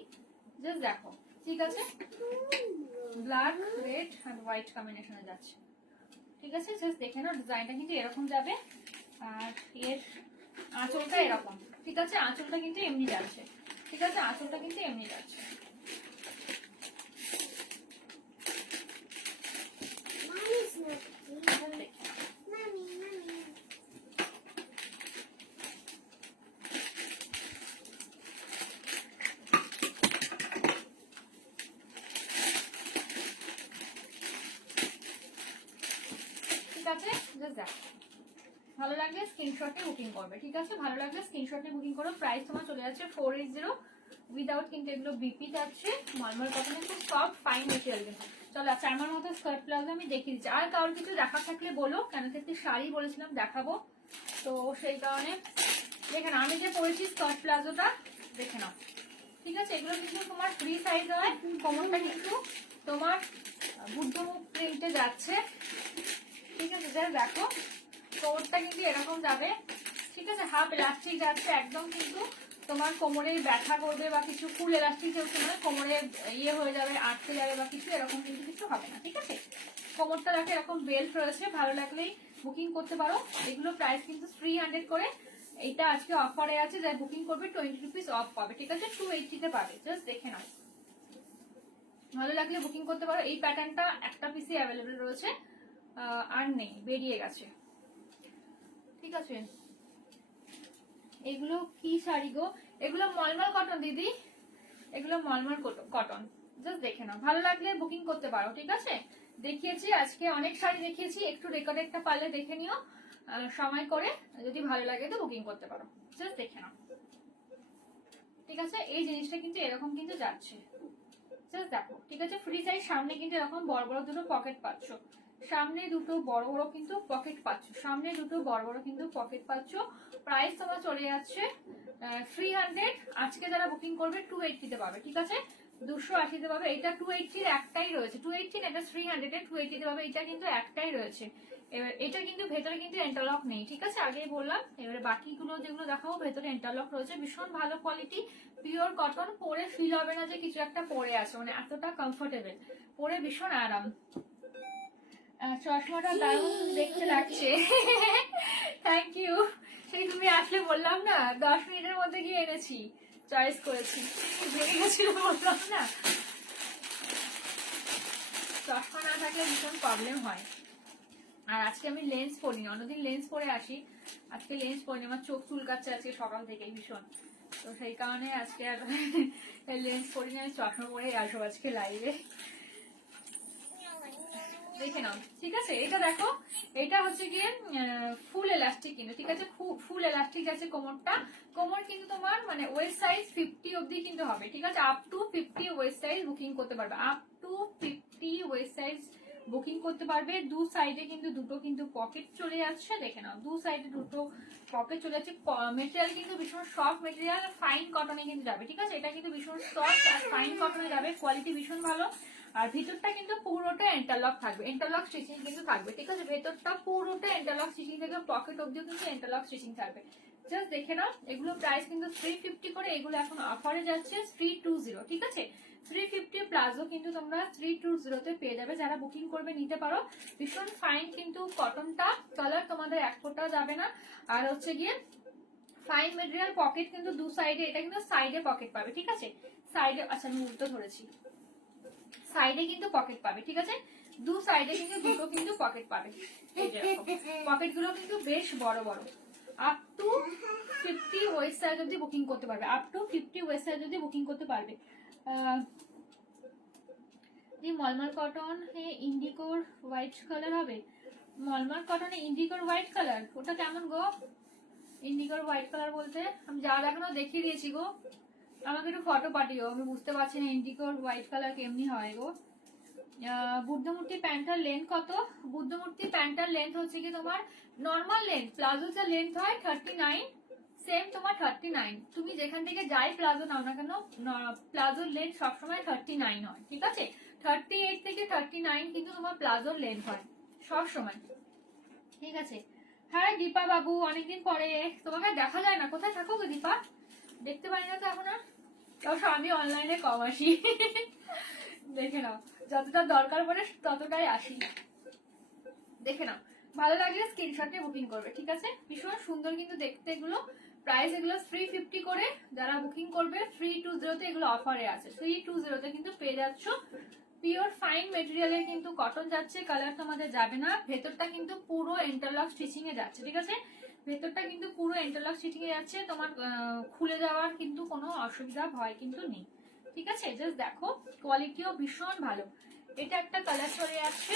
জাস্ট দেখো, ঠিক আছে। ব্ল্যাক রেড অ্যান্ড হোয়াইট কম্বিনেশনে যাচ্ছে, ঠিক আছে। জাস্ট দেখে নাও ডিজাইনটা কিন্তু এরকম যাবে, আর এর আঁচলটা এরকম, ঠিক আছে। আঁচলটা কিন্তু এমনি যাচ্ছে, ঠিক আছে। আঁচলটা কিন্তু এমনি যাচ্ছে, ঠিক আছে। জাস্ট দেখো, ভালো লাগলে স্ক্রিনশটে বুকিং করবে, ঠিক আছে। ভালো লাগলে স্ক্রিনশটে বুকিং করো। প্রাইস তোমার চলে যাচ্ছে 480 উইদাউট, কিন্তু এগুলো বিপি যাচ্ছে, মলমল কটনের খুব সফট ফাইন মেটেরিয়াল কিন্তু। চলো আচ্ছা, আমার মতো স্কার্ট প্লাজো আমি দেখিয়ে দিচ্ছি। আর কারোর কিছু দেখা থাকলে বলো, কেন একটি শাড়ি বলেছিলাম দেখাবো, তো সেই কারণে দেখে নাও। আমি যে পরেছি স্কার্ট প্লাজোটা দেখে নাও, ঠিক আছে, এগুলো কিন্তু তোমার ফ্রি সাইজ হয়। কোমরটা কিন্তু তোমার বুদ্ধমুখ প্রিন্টে যাচ্ছে, ঠিক আছে। যা দেখো কোমরটা কিন্তু এরকম যাবে, ঠিক আছে। হাফ এলাস্টিক যাচ্ছে, একদম কিন্তু তোমার কোমরে ব্যথা করবে বা কিছু, ফুল এলাস্টিক যেহেতু নয়, কোমরে ইয়ে হয়ে যাবে, আটকে যাবে বা কিছু, এরকম কিন্তু কিছু হবে না, ঠিক আছে। কোমরটা দেখো এরকম বেল্ট রয়েছে, ভালো লাগলেই বুকিং করতে পারো। এগুলো প্রাইস কিন্তু 300 করে। এইটা আজকে অফারে আছে, যাই বুকিং করবে 20 রুপিস অফ পাবে, ঠিক আছে। 280 তে পাবে, জাস্ট দেখে নাও। ভালো লাগলে বুকিং করতে পারো। এই প্যাটার্নটা একটা পিসি অ্যাভেলেবেল রয়েছে, আর নেই, বেরিয়ে গেছে, ঠিক আছে। এগুলো কি শাড়ি গো? এগুলো মলমল কটন দিদি, এগুলো মলমল কটন, জাস্ট দেখে নাও। ভালো লাগলে বুকিং করতে পারো, ঠিক আছে। দেখিয়েছি আজকে অনেক শাড়ি দেখিয়েছি, একটু রেকর্ডেডটা পারলে দেখে নিও সময় করে, যদি ভালো লাগে তো বুকিং করতে পারো, জাস্ট দেখে নাও, ঠিক আছে। এই জিনিসটা কিন্তু এরকম কিন্তু যাচ্ছে, জাস্ট দেখো, ঠিক আছে। ফ্রি সাইজ, সামনে কিন্তু এরকম বড় বড় দুটো পকেট পাচ্ছ, সামনে দুটো বড় বড় কিন্তু পকেট পাচ্ছ, সামনে দুটো বড় বড় কিন্তু পকেট পাচ্ছ। প্রাইস তোমার চলে যাচ্ছে 300। আজকে যারা বুকিং করবে 280 তে পাবে, ঠিক আছে। 280 তে পাবে। এটা 280 এর একটাই রয়েছে, 280 এটা 300 এ 280 তে পাবে। এটা কিন্তু একটাই রয়েছে। এবার এটা কিন্তু ভেতরে কিন্তু ইন্টারলক নেই, ঠিক আছে, আগেই বললাম। এবারে বাকিগুলো যেগুলো দেখাবো ভেতরে ইন্টারলক রয়েছে, ভীষণ ভালো কোয়ালিটি, পিওর কটন। পরে ফিল হবে না যে কিছু একটা পরে আছে, মানে এতটা কমফোর্টেবল, পরে ভীষণ আরাম। চশমাটা দারুণ দেখতে লাগছে, থ্যাংক ইউ। সেই তুমি আসলে বললাম না, 10 মিনিটের মধ্যে গিয়ে এনেছি, চয়েস করেছি, বেড়ে গেছিল বললাম না। চশমা না থাকলে ভীষণ প্রবলেম হয়। আর আজকে আমি লেন্স পরিনি, অন্যদিন লেন্স পরে আসি, আজকে লেন্স পরিনি, আমার চোখ চুলকাচ্ছে আজকে সকাল থেকে ভীষণ, তো সেই কারণে আজকে আর লেন্স পরিনি, আমি চশমা পরেই আসবো আজকে লাইভে, দেখে নাও, ঠিক আছে। এটা দেখো, এটা হচ্ছে গিয়ে ফুল এলাস্টিক কিন্তু, ঠিক আছে। ফুল এলাস্টিক আছে কোমরটা। কোমর কিন্তু তোমার মানে ওয়েস্ট সাইজ 50 অবধি কিন্তু হবে, ঠিক আছে। Up to 50 West size booking করতে পারবে, up to 50 West size booking করতে পারবে। দু সাইডে কিন্তু দুটো কিন্তু পকেট চলে যাচ্ছে, দেখে নাও, দু সাইডে দুটো পকেট চলে যাচ্ছে। মেটেরিয়াল কিন্তু ভীষণ সফট মেটেরিয়াল, ফাইন কটনে কিন্তু যাবে, ঠিক আছে। এটা কিন্তু ভীষণ সফট আর ফাইন কটনে যাবে, কোয়ালিটি ভীষণ ভালো। আর ভিতরটা কিন্তু পুরোটা ইন্টারলক থাকবে, ইন্টারলক স্টিচিং কিন্তু থাকবে, ঠিক আছে। ভেতরটা পুরোটা ইন্টারলক স্টিচিং থাকবে, পকেট অবধিও কিন্তু ইন্টারলক স্টিচিং থাকবে, জাস্ট দেখে নাও। এগুলো প্রাইস কিন্তু 350 করে, এগুলো এখন অফারে যাচ্ছে 320, ঠিক আছে। 350 প্লাজো কিন্তু তোমরা 320 তে পেয়ে যাবে, যারা বুকিং করবে নিতে পারো। ভীষণ ফাইন কিন্তু কটনটা, কালার তোমাদের এক ফোঁটা যাবে না। আর হচ্ছে গিয়ে ফাইন মেটেরিয়াল, পকেট কিন্তু দু সাইডে, এটা কিন্তু সাইডে পকেট পাবে, ঠিক আছে। সাইডে, আচ্ছা আমি উল্টো ধরেছি, সাইডে কিন্তু পকেট পাবে, ঠিক আছে। দু সাইডে কিন্তু দুটো কিন্তু পকেট পাবে, পকেট গুলো কিন্তু বেশ বড় বড়। আপ টু 50 ওয়েস্ট সাইজ অবধি বুকিং করতে পারবে, আপ টু 50 ওয়েস্ট সাইজ অবধি বুকিং করতে পারবে। মলমল কটন ইন্ডিগোর হোয়াইট কালার হবে, মলমল কটনে ইন্ডিগোর হোয়াইট কালার, ওটা কেমন গো? ইন্ডিগোর হোয়াইট কালার বলতে আমি যা দেখানো দেখিয়ে দিয়েছি গো, আমাকে একটু ফটো পাঠিও, আমি বুঝতে পারছি না ইন্ডিগোর হোয়াইট কালার কেমনি হয় গো। বুদ্ধমূর্তি প্যান্টার লেন্থ কত? বুদ্ধমূর্তি প্যান্টার লেন্থ হচ্ছে কি তোমার নর্মাল লেন্থ, প্লাজো যা লেন্থ হয় 39, সেম তোমার 39। তুমি যেখান থেকে যাই প্লাজো নাও না কেন, প্লাজোর লেন্থ সবসময় 39 হয়, ঠিক আছে। 38 থেকে 39 কিন্তু তোমার প্লাজোর লেন্থ হয় সব সময়, ঠিক আছে। হ্যাঁ দীপা বাবু, অনেকদিন পরে তোমাকে দেখা যায় না, কোথায় থাকো গো দীপা? দেখতে পারি না তো এখন আর। অবশ্য আমি অনলাইনে কম আসি, দেখে নাও, যতটা দরকার পড়ে ততটাই আসি, দেখে নাও। ভালো লাগলে স্ক্রিনশটে বুকিং করবে, ঠিক আছে। ভীষণ সুন্দর কিন্তু দেখতে এগুলো। প্রাইস এগুলো 350 করে, যারা বুকিং করবে 320 তে এগুলো অফারে আছে, 320 তে কিন্তু পেয়ে যাচ্ছ। পিওর ফাইন মেটেরিয়ালের কিন্তু কটন যাচ্ছে, কালার তোমাদের যাবে না। ভেতরটা কিন্তু পুরো ইন্টারলক স্টিচিং এ যাচ্ছে, ঠিক আছে। ভেতরটা কিন্তু পুরো ইন্টারলক স্টিচিং এ যাচ্ছে, তোমার খুলে যাওয়ার কিন্তু কোনো অসুবিধা ভয় কিন্তু নেই, ঠিক আছে। জাস্ট দেখো, কোয়ালিটিও ভীষণ ভালো। এটা একটা কালার চলে যাচ্ছে,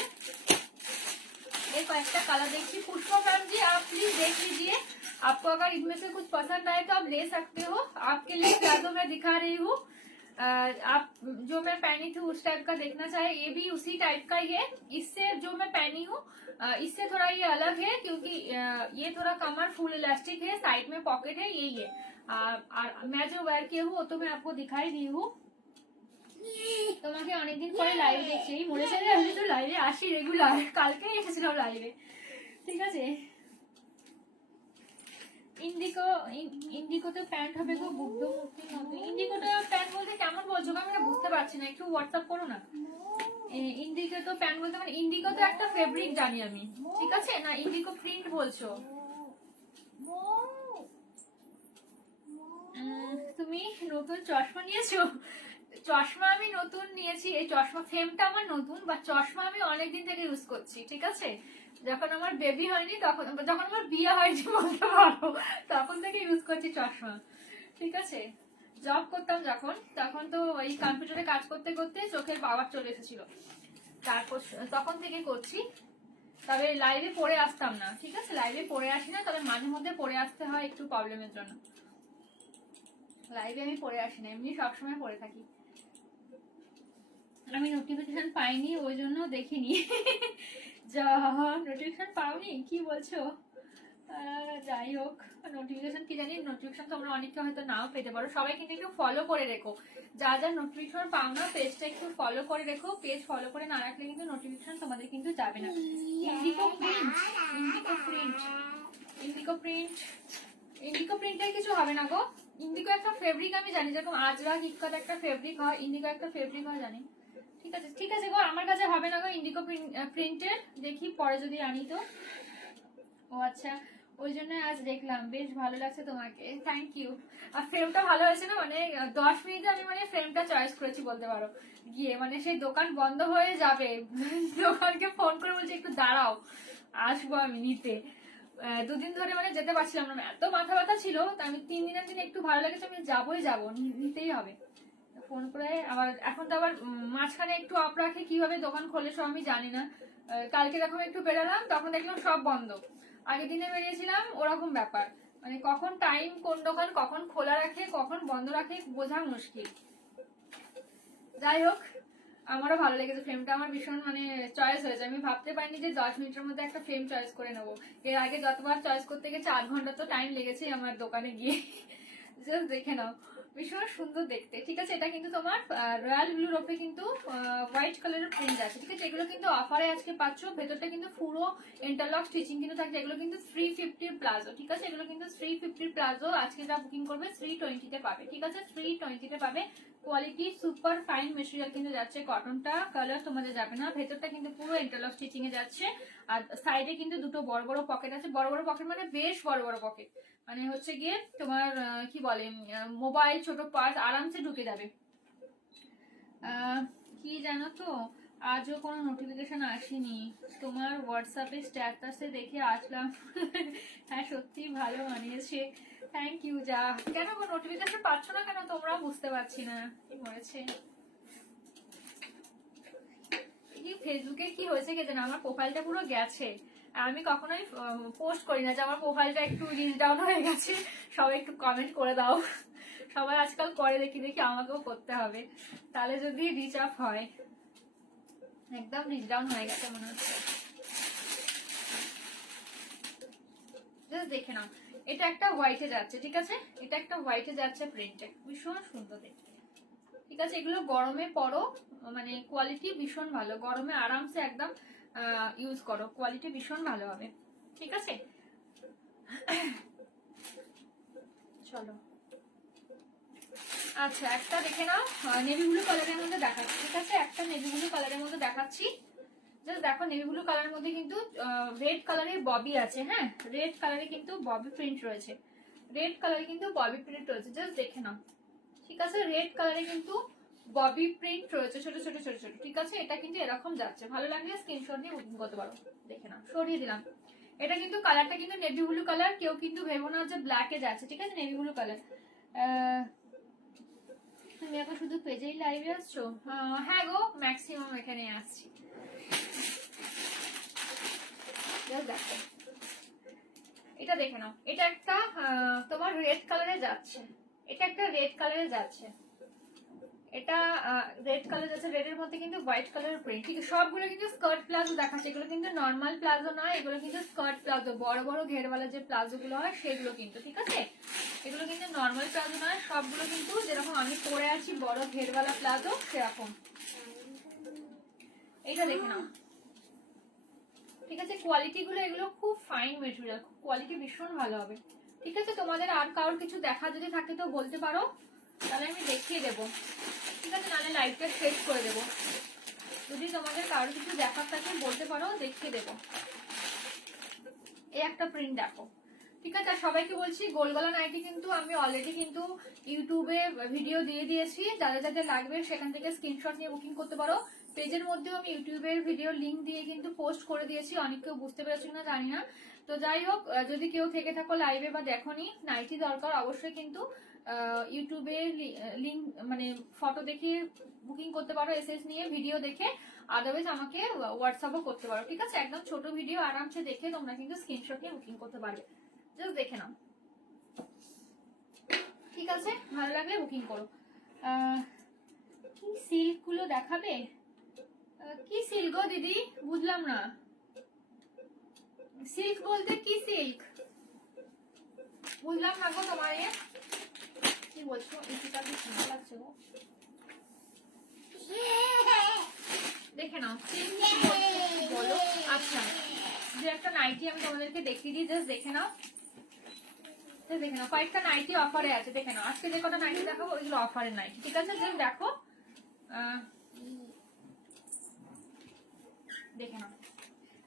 एक ऐसा कलर देखिए। पुष्पा मैम जी आप प्लीज देख लीजिए, आपको अगर इनमें से कुछ पसंद आए तो आप ले सकते हो। आपके लिए प्लाजो मैं दिखा रही हूँ, आप जो मैं पहनी थी उस टाइप का देखना चाहे, ये भी उसी टाइप का ही है। इससे जो मैं पहनी हूँ इससे थोड़ा ये अलग है, क्योंकि ये थोड़ा कमर फुल इलास्टिक है, साइड में पॉकेट है, यही है। मैं जो वेयर किया हूँ तो मैं आपको दिखाई दी हूँ। তোমাকে অনেকদিন পরে লাইভে দেখছি, এই মনে চাই আমি তো লাইভে আসি রেগুলার, কালকে এসেছিলাম লাইভে, ঠিক আছে। ইন্ডিকো ইন্ডিকোতে প্যান্ট হবে গো, বুদ্ধমূর্তির মতো। ইন্ডিকোতে প্যান্ট বলতে কেমন বলছো আমি না বুঝতে পারছি না, একটু হোয়াটসঅ্যাপ করো না। ইন্ডিকো তো প্যান্ট বলতে মানে ইন্ডিকো তো একটা ফেব্রিক জানি আমি, ঠিক আছে না? ইন্ডিকো প্রিন্ট বলছো তুমি? নতুন চশমা নিয়েছো? চশমা আমি নতুন নিয়েছি, এই চশমা ফ্রেমটা আমার নতুন, বা চশমা আমি অনেকদিন থেকে ইউজ করছি, ঠিক আছে। যখন আমার বেবি হয়নি তখন, যখন আমার বিয়ে হয়নি বলতে পারো, তখন থেকে ইউজ করছি চশমা, ঠিক আছে। জব করতাম যখন, তখন তো ওই কম্পিউটারে কাজ করতে করতে চোখের পাওয়ার চলে এসেছিল, তারপর তখন থেকে করছি। তবে লাইভে পড়ে আসতাম না, ঠিক আছে, লাইভে পড়ে আসি না, তবে মাঝে মধ্যে পড়ে আসতে হয় একটু প্রবলেমের জন্য। লাইভে আমি পড়ে আসি না, এমনি সবসময় পড়ে থাকি। আমি নোটিফিকেশন পাইনি ওই জন্য দেখিনি। যা নোটিফিকেশন পাওনি কি বলছো? যাই হোক, নোটিফিকেশন কি জানি, নোটিফিকেশন তোমরা অনেকে হয়তো নাও পেতে পারো। সবাই কিন্তু একটু ফলো করে রেখো, যা যা নোটিফিকেশন পাও না পেজটা একটু ফলো করে রেখো। পেজ ফলো করে না রাখলে কিন্তু নোটিফিকেশন তোমাদের কিন্তু যাবে না। Indigo print, indigo print, indigo print, indigo প্রিন্টের কিছু হবে না গো। ইন্ডিকো একটা ফেব্রিক আমি জানি, যেরকম আজরা কিটকাট একটা ফেব্রিক হয়, ইন্ডিকো একটা ফেব্রিক হয় জানি, ঠিক আছে। ঠিক আছে গো, আমার কাছে হবে না গো ইন্ডিকো প্রিন্টের, দেখি পরে যদি আনি তো। ও আচ্ছা, ওই জন্য আজ দেখলাম, বেশ ভালো লাগছে তোমাকে, থ্যাংক ইউ। আর ফ্রেমটা ভালো হয়েছে না, মানে 10 মিনিটে আমি মানে ফ্রেমটা চয়েস করেছি বলতে পারো, গিয়ে মানে সেই দোকান বন্ধ হয়ে যাবে, দোকানকে ফোন করে বলছি একটু দাঁড়াও আসবো আমি নিতে। দুদিন ধরে মানে যেতে পারছিলাম না, এত মাথা ব্যথা ছিল, তো আমি 3 দিনের দিন একটু ভালো লেগেছে, আমি যাবোই যাবো, নিতেই হবে। ফোন করে আবার, এখন তো আবার মাঝখানে একটু অফ রাখে, কিভাবে দোকান খোলে সব আমি জানি না। কালকে যখন একটু বেরোলাম তখন দেখলাম সব বন্ধ, আগের দিনে বেরিয়েছিলাম ওরকম ব্যাপার, মানে কখন টাইম কোন দোকান কখন খোলা রাখে কখন বন্ধ রাখে বোঝা মুশকিল। যাই হোক, আমারও ভালো লেগেছে ফ্রেমটা, আমার ভীষণ মানে চয়েস হয়েছে। আমি ভাবতে পারিনি যে 10 মিনিটের মধ্যে একটা ফ্রেম চয়েস করে নেবো। এর আগে যতবার চয়েস করতে গেছে 8 ঘন্টা তো টাইম লেগেছে আমার দোকানে গিয়ে। জাস্ট দেখে নাও, ভীষণ সুন্দর দেখতে, ঠিক আছে। এটা কিন্তু তোমার রয়্যাল ব্লুর ওপরে কিন্তু হোয়াইট কালারের প্রিন্ট আছে, ঠিক আছে। এগুলো কিন্তু অফারে আজকে পাচ্ছ, ভেতরটা কিন্তু পুরো ইন্টারলক স্টিচিং কিন্তু থাকছে। এগুলো কিন্তু 350 প্লাজো, ঠিক আছে। এগুলো কিন্তু 350 প্লাজো, আজকে যা বুকিং করবে 320-তে পাবে, ঠিক আছে, 320-তে পাবে। কোয়ালিটি সুপার ফাইন মেটেরিয়াল কিন্তু যাচ্ছে, কটনটা, কালার তোমাদের যাবে না। ভেতরটা কিন্তু পুরো ইন্টারলক স্টিচিং এ যাচ্ছে, আর সাইডে কিন্তু দুটো বড় বড় পকেট আছে, বড় বড় পকেট মানে বেশ বড় বড় পকেট, মানে হচ্ছে গিয়ে তোমার কি বলে মোবাইল ছোট পার্স আরামসে ঢুকে যাবে। কি জানো তো, আজও কোনো নোটিফিকেশন আসেনি, তোমার হোয়াটসঅ্যাপে স্ট্যাটাসে দেখে আসলাম। হ্যাঁ সত্যি ভালো মানিয়েছে, থ্যাংক ইউ। যা কেন নোটিফিকেশন পাচ্ছ না কেন তোমরা, বুঝতে পারছি না কি হয়েছে। ফেসবুকে কি হয়েছে কে জানে, আমার প্রোফাইলটা পুরো গেছে, আর আমি কখনোই পোস্ট করি না যে আমার প্রোফাইলটা একটু রিচ ডাউন হয়ে গেছে। সবাই একটু কমেন্ট করে দাও, সবাই আজকাল করে, দেখি দেখি আমাকেও করতে হবে, তাহলে যদি রিচ আপ হয়। একদম রিচ ডাউন হয়ে গেছে মনে হচ্ছে, জাস্ট দেখে নাও। এটা একটা হোয়াইটে যাচ্ছে, ঠিক আছে, এটা একটা হোয়াইটে যাচ্ছে প্রিন্টে, ভীষণ সুন্দর দেখতে, ঠিক আছে। এগুলো গরমে পরো, মানে কোয়ালিটি ভীষণ ভালো, গরমে আরামসে একদম ইউজ করো, কোয়ালিটি ভীষণ ভালো হবে, ঠিক আছে। চলো আচ্ছা, একটা দেখে নাও, নেভি ব্লু কালারের মধ্যে দেখাচ্ছি, ঠিক আছে, একটা নেভি ব্লু কালারের মধ্যে দেখাচ্ছি। জাস্ট দেখো, নেভি ব্লু কালারের মধ্যে কিন্তু রেড কালারের ববি আছে, হ্যাঁ রেড কালারে কিন্তু ববি প্রিন্ট রয়েছে, রেড কালারে কিন্তু ববি প্রিন্ট রয়েছে, জাস্ট দেখে নাও, ঠিক আছে। রেড কালারে কিন্তু ববি প্রিন্ট রয়েছে, ছোট ছোট ছোট ছোট, ঠিক আছে। এটা কিন্তু এরকম যাচ্ছে, ভালো লাগলে স্ক্রিনশট দিয়ে বুকিং করতে পারো, দেখে নাও, সরিয়ে দিলাম। এটা কিন্তু কালারটা কিন্তু নেভি ব্লু কালার, কেউ কিন্তু ভেবো না যে ব্ল্যাকে যাচ্ছে, ঠিক আছে, নেভি ব্লু কালার। তুমি এখন শুধু পেজেই লাইভে আসছো? হ্যাঁ গো, ম্যাক্সিমাম এখানে আসছি। দেখো এটা দেখে নাও, এটা একটা তোমার রেড কালারে যাচ্ছে, এটা একটা রেড কালারে যাচ্ছে, এটা রেড কালার আছে, রেডের মধ্যে কিন্তু হোয়াইট কালার প্রিন্ট। ঠিক আছে, সবগুলো কিন্তু স্কার্ট প্লাজো দেখাচ্ছে, এগুলো কিন্তু নর্মাল প্লাজো নয়, এগুলো কিন্তু স্কার্ট প্লাজো, বড় বড় ঘেরওয়ালা যে প্লাজো গুলো হয় সেগুলো কিন্তু। ঠিক আছে, এগুলো কিন্তু নর্মাল প্লাজো নয়, সবগুলো কিন্তু যেরকম আমি পরে আছি বড় ঘেরওয়ালা প্লাজো সেরকম। এটা দেখে নাও। ঠিক আছে, কোয়ালিটি গুলো এগুলো খুব ফাইন মেটেরিয়াল, কোয়ালিটি ভীষণ ভালো হবে। ঠিক আছে, তোমাদের আর কারোর কিছু দেখা যদি থাকে তো বলতে পারো, তাহলে আমি দেখিয়ে দেবো। ঠিক আছে, নাহলে লাইভটা শেষ করে দেবো। যদি তোমাদের কারোর কিছু দেখার থাকে বলতে পারো, দেখিয়ে দেবো। এই একটা প্রিন্ট দেখো। ঠিক আছে, আর সবাইকে বলছি গোলগলা নাইটি কিন্তু আমি অলরেডি কিন্তু ইউটিউবে ভিডিও দিয়ে দিয়েছি, যাদের যাদের লাগবে সেখান থেকে স্ক্রিনশট নিয়ে বুকিং করতে পারো। পেজের মধ্যেও আমি ইউটিউবের ভিডিও লিংক দিয়ে কিন্তু পোস্ট করে দিয়েছি, অনেক কেউ বুঝতে পেরেছো কিনা জানি না। তো যাই হোক, যদি কেউ থেকে থাকো লাইভে বা দেখোনি নাইটি দরকার, অবশ্যই কিন্তু ইউটিউবে লিংক মানে ফটো দেখে বুকিং করতে পারো, এসএস নিয়ে ভিডিও দেখে। আদারওয়াইজ আমাকে হোয়াটসঅ্যাপও করতে পারো। ঠিক আছে, একদম ছোট ভিডিও আরামসে দেখে তোমরা কিন্তু স্ক্রিনশট নিয়ে বুকিং করতে পারবে। জাস্ট দেখে নাও। ঠিক আছে, ভালো লাগলে বুকিং করো। কি সিল্ক গুলো দেখাবে? কি সিল্ক গো দিদি, বুঝলাম না। সিল্ক বলতে কি সিল্ক বুঝলাম না গো তোমার। কি বলছো? এটা কি সুন্দর লাগছে গো, দেখে নাও। বলো। আচ্ছা, যে একটা নাইটি আমি তোমাদেরকে দেখিয়ে দিই, জাস্ট দেখে নাও। দেখে নাও, কয়েকটা নাইটি অফারে আছে, দেখে নাও। আজকে যে কটা নাইটি দেখাবো ওইগুলো অফারের নাইটি। ঠিক আছে, জাস্ট দেখো, দেখে নাও।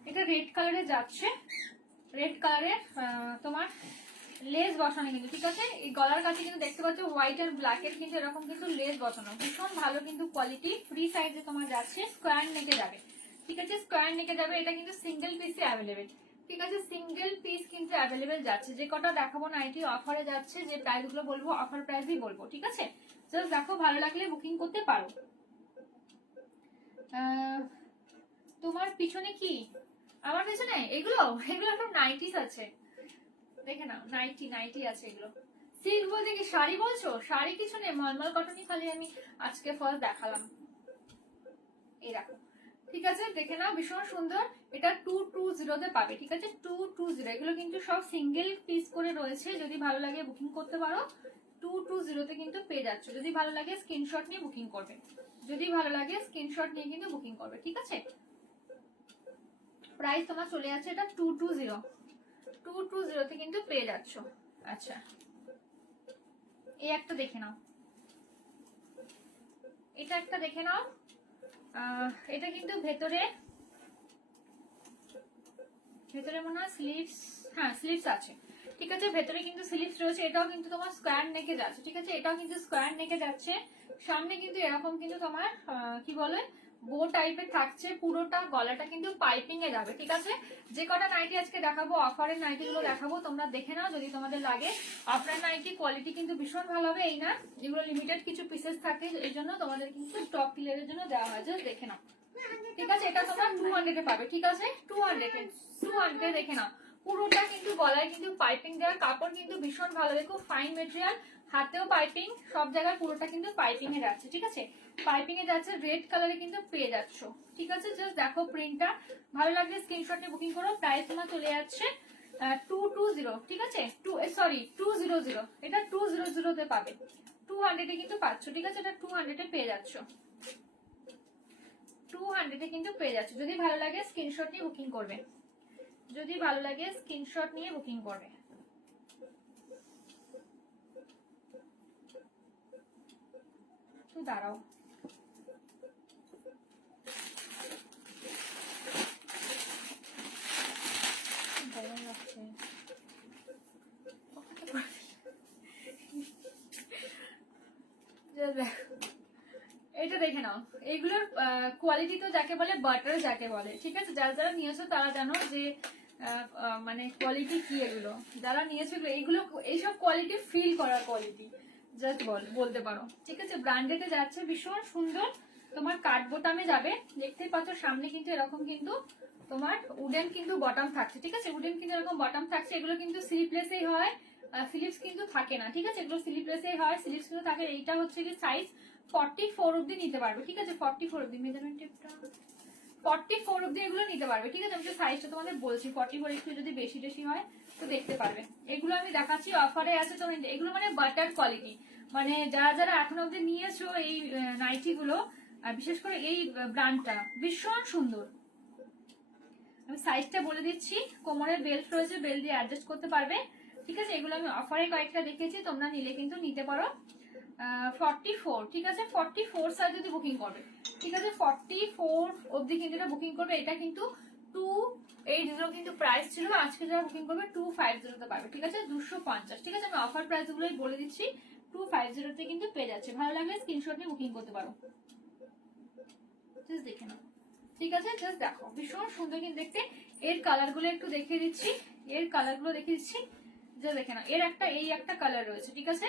এটা রেড কালারে যাচ্ছে, রেড কালারের তোমার লেস বসানো কিন্তু। ঠিক আছে, এই গলার কাছে কিন্তু দেখতে পাচ্ছ হোয়াইট এন্ড ব্ল্যাক এর কিন্তু এরকম কিন্তু লেস বসানো, ভীষণ ভালো কিন্তু কোয়ালিটি। ফ্রি সাইজে তোমার যাচ্ছে, স্কোয়ার নেকে যাবে। ঠিক আছে, স্কোয়ার নেকে যাবে। এটা কিন্তু সিঙ্গেল পিসে অ্যাভেলেবেল। ঠিক আছে, সিঙ্গেল পিস কিন্তু অ্যাভেলেবেল যাচ্ছে। যে কটা দেখাবো নাইটি অফারে যাচ্ছে, যে প্রাইস গুলো বলবো অফার প্রাইসই বলবো। ঠিক আছে, জাস্ট দেখো, ভালো লাগলে বুকিং করতে পারো। তোমার পিছনে কি? আমার পিছনে এগুলো এগুলো সব নাইটিস আছে, দেখে নাও। নাইটি নাইটি আছে এগুলো। সিল্ক বলতে কি শাড়ি বলছো? শাড়ি কিছু নেই, মলমল কটনই খালি আমি আজকে ফার্স্ট দেখালাম। এই দেখো। ঠিক আছে, দেখে নাও, ভীষণ সুন্দর। এটা 220 তে পাবে। ঠিক আছে, 220। এগুলো কিন্তু সব সিঙ্গেল পিস করে রয়েছে, যদি ভালো লাগে বুকিং করতে পারো। 220 তে কিন্তু পেয়ে যাচ্ছ। যদি ভালো লাগে স্ক্রিনশট নিয়ে বুকিং করবে, যদি ভালো লাগে স্ক্রিনশট নিয়ে কিন্তু বুকিং করবে। ঠিক আছে, প্রাইস তোমার চলে যাচ্ছে এটা 220 তে কিন্তু পেয়ে যাচ্ছ। আচ্ছা, এই একটা দেখে নাও, এটা একটা দেখে নাও। এটা কিন্তু ভেতরে মনে হয় স্লিভস, হ্যাঁ স্লিভস আছে। ঠিক আছে, ভেতরে কিন্তু স্লিভস রয়েছে। এটাও কিন্তু তোমার স্কোয়ার নেকে যাচ্ছে। ঠিক আছে, এটাও কিন্তু স্কোয়ার নেকে যাচ্ছে। সামনে কিন্তু এরকম কিন্তু তোমার কি বলে বো টাইপের থাকছে, পুরোটা গলাটা কিন্তু পাইপিং এ যাবে। ঠিক আছে, যে কটা নাইটি আজকে দেখাবো অফারের নাইটি গুলো দেখাবো, তোমরা দেখে নাও যদি তোমাদের লাগে। অফারের নাইটি কোয়ালিটি কিন্তু ভীষণ ভালো হবে। এই না, এগুলো লিমিটেড কিছু পিসেস থাকে, এই জন্য তোমাদের কিন্তু স্টক ক্লিয়ারের জন্য দেওয়া হয়। জাস্ট দেখে নাও। ঠিক আছে, এটা তোমার 200 এ পাবে। ঠিক আছে, 200 দেখে নাও। পুরোটা কিন্তু গলায় কিন্তু পাইপিং দেওয়া, কাপড় কিন্তু ভীষণ ভালো, দেখো ফাইন মেটেরিয়াল, হাতেও পাইপিং, সব জায়গায় পুরোটা কিন্তু পাইপিং এ যাচ্ছে। ঠিক আছে, পাইপিং এ যাচ্ছে, রেড কালারে কিন্তু পেয়ে যাচ্ছ। ঠিক আছে, জাস্ট দেখো প্রিন্টটা, ভালো লাগলে স্ক্রিনশট নিয়ে বুকিং করো। প্রাইস তোমার চলে যাচ্ছে 220। ঠিক আছে, 200। এটা 200 তে পাবে, 200 এ কিন্তু পাচ্ছ। ঠিক আছে, এটা 200 এ পেয়ে যাচ্ছ, 200 এ কিন্তু পেয়ে যাচ্ছ। যদি ভালো লাগে স্ক্রিনশট নিয়ে বুকিং করবে, যদি ভালো লাগে স্ক্রিনশট নিয়ে বুকিং করবে। তো দাঁড়াও, এটা দেখে নাও। এগুলোর কোয়ালিটি তো যাকে বলে বাটার যাকে বলে। ঠিক আছে, যারা যারা নিয়েছো তারা জানো যে মানে কোয়ালিটি কি এগুলো। যারা নিয়েছো এইগুলো, এইসব কোয়ালিটি ফিল করার কোয়ালিটি জাস্ট বলতে পারো। ঠিক আছে, ব্র্যান্ডেডে যাচ্ছে, ভীষণ সুন্দর। তোমার কাট বোতামে যাবে, দেখতেই পাচ্ছ সামনে কিন্তু এরকম কিন্তু তোমার উডেন কিন্তু বটম থাকছে। ঠিক আছে, উডেন কিন্তু এরকম বটম থাকছে। এগুলো কিন্তু স্লিভলেসই হয়, স্লিভস কিন্তু থাকে না, ঠিক আছে, এগুলো স্লিভলেসে হয়, স্লিভস কিন্তু থাকে। এইটা হচ্ছে কি সাইজ 44 অবধি নিতে পারবে, ঠিক আছে, 44 অবধি মেজারমেন্ট টেপটা 44 অবধি এগুলো নিতে পারবে, ঠিক আছে। আমি তো সাইজটা তোমাদের বলছি, 44 একটু যদি বেশি বেশি হয় তো দেখতে পারবে। এগুলো আমি দেখাচ্ছি অফারে আছে, তো এগুলো মানে বাটার কোয়ালিটি, মানে যারা যারা এখন অবধি নিয়েছো এই নাইটি গুলো, আর বিশেষ করে এই ব্র্যান্ডটা ভীষণ সুন্দর। আমি সাইজটা বলে দিচ্ছি, কোমরের বেল্ট রয়েছে, বেল্ট দিয়ে অ্যাডজাস্ট করতে পারবে, ঠিক আছে। এগুলো আমি অফারে কয়েকটা দেখেছি, তোমরা নিলে কিন্তু নিতে পারো। 44, ঠিক আছে, 44 সাইজ যদি বুকিং করবে, ঠিক আছে, 44 অবধি কিন্তু এটা বুকিং করবে। এটা কিন্তু 280 কিন্তু প্রাইস ছিল, আজকে যারা বুকিং করবে 250 তে পারবে, ঠিক আছে, 250, ঠিক আছে। আমি অফার প্রাইস গুলোই বলে দিচ্ছি, 250 তে কিন্তু পেয়ে যাচ্ছে। ভালো লাগলে স্ক্রিনশট নিয়ে বুকিং করতে পারো, জাস্ট দেখে নাও, ঠিক আছে। জাস্ট দেখো ভীষণ সুন্দর কিন্তু দেখতে। এর কালার গুলো একটু দেখিয়ে দিচ্ছি, এর কালার গুলো দেখিয়ে দিচ্ছি, যা দেখে নাও। এর একটা এই একটা কালার রয়েছে, ঠিক আছে।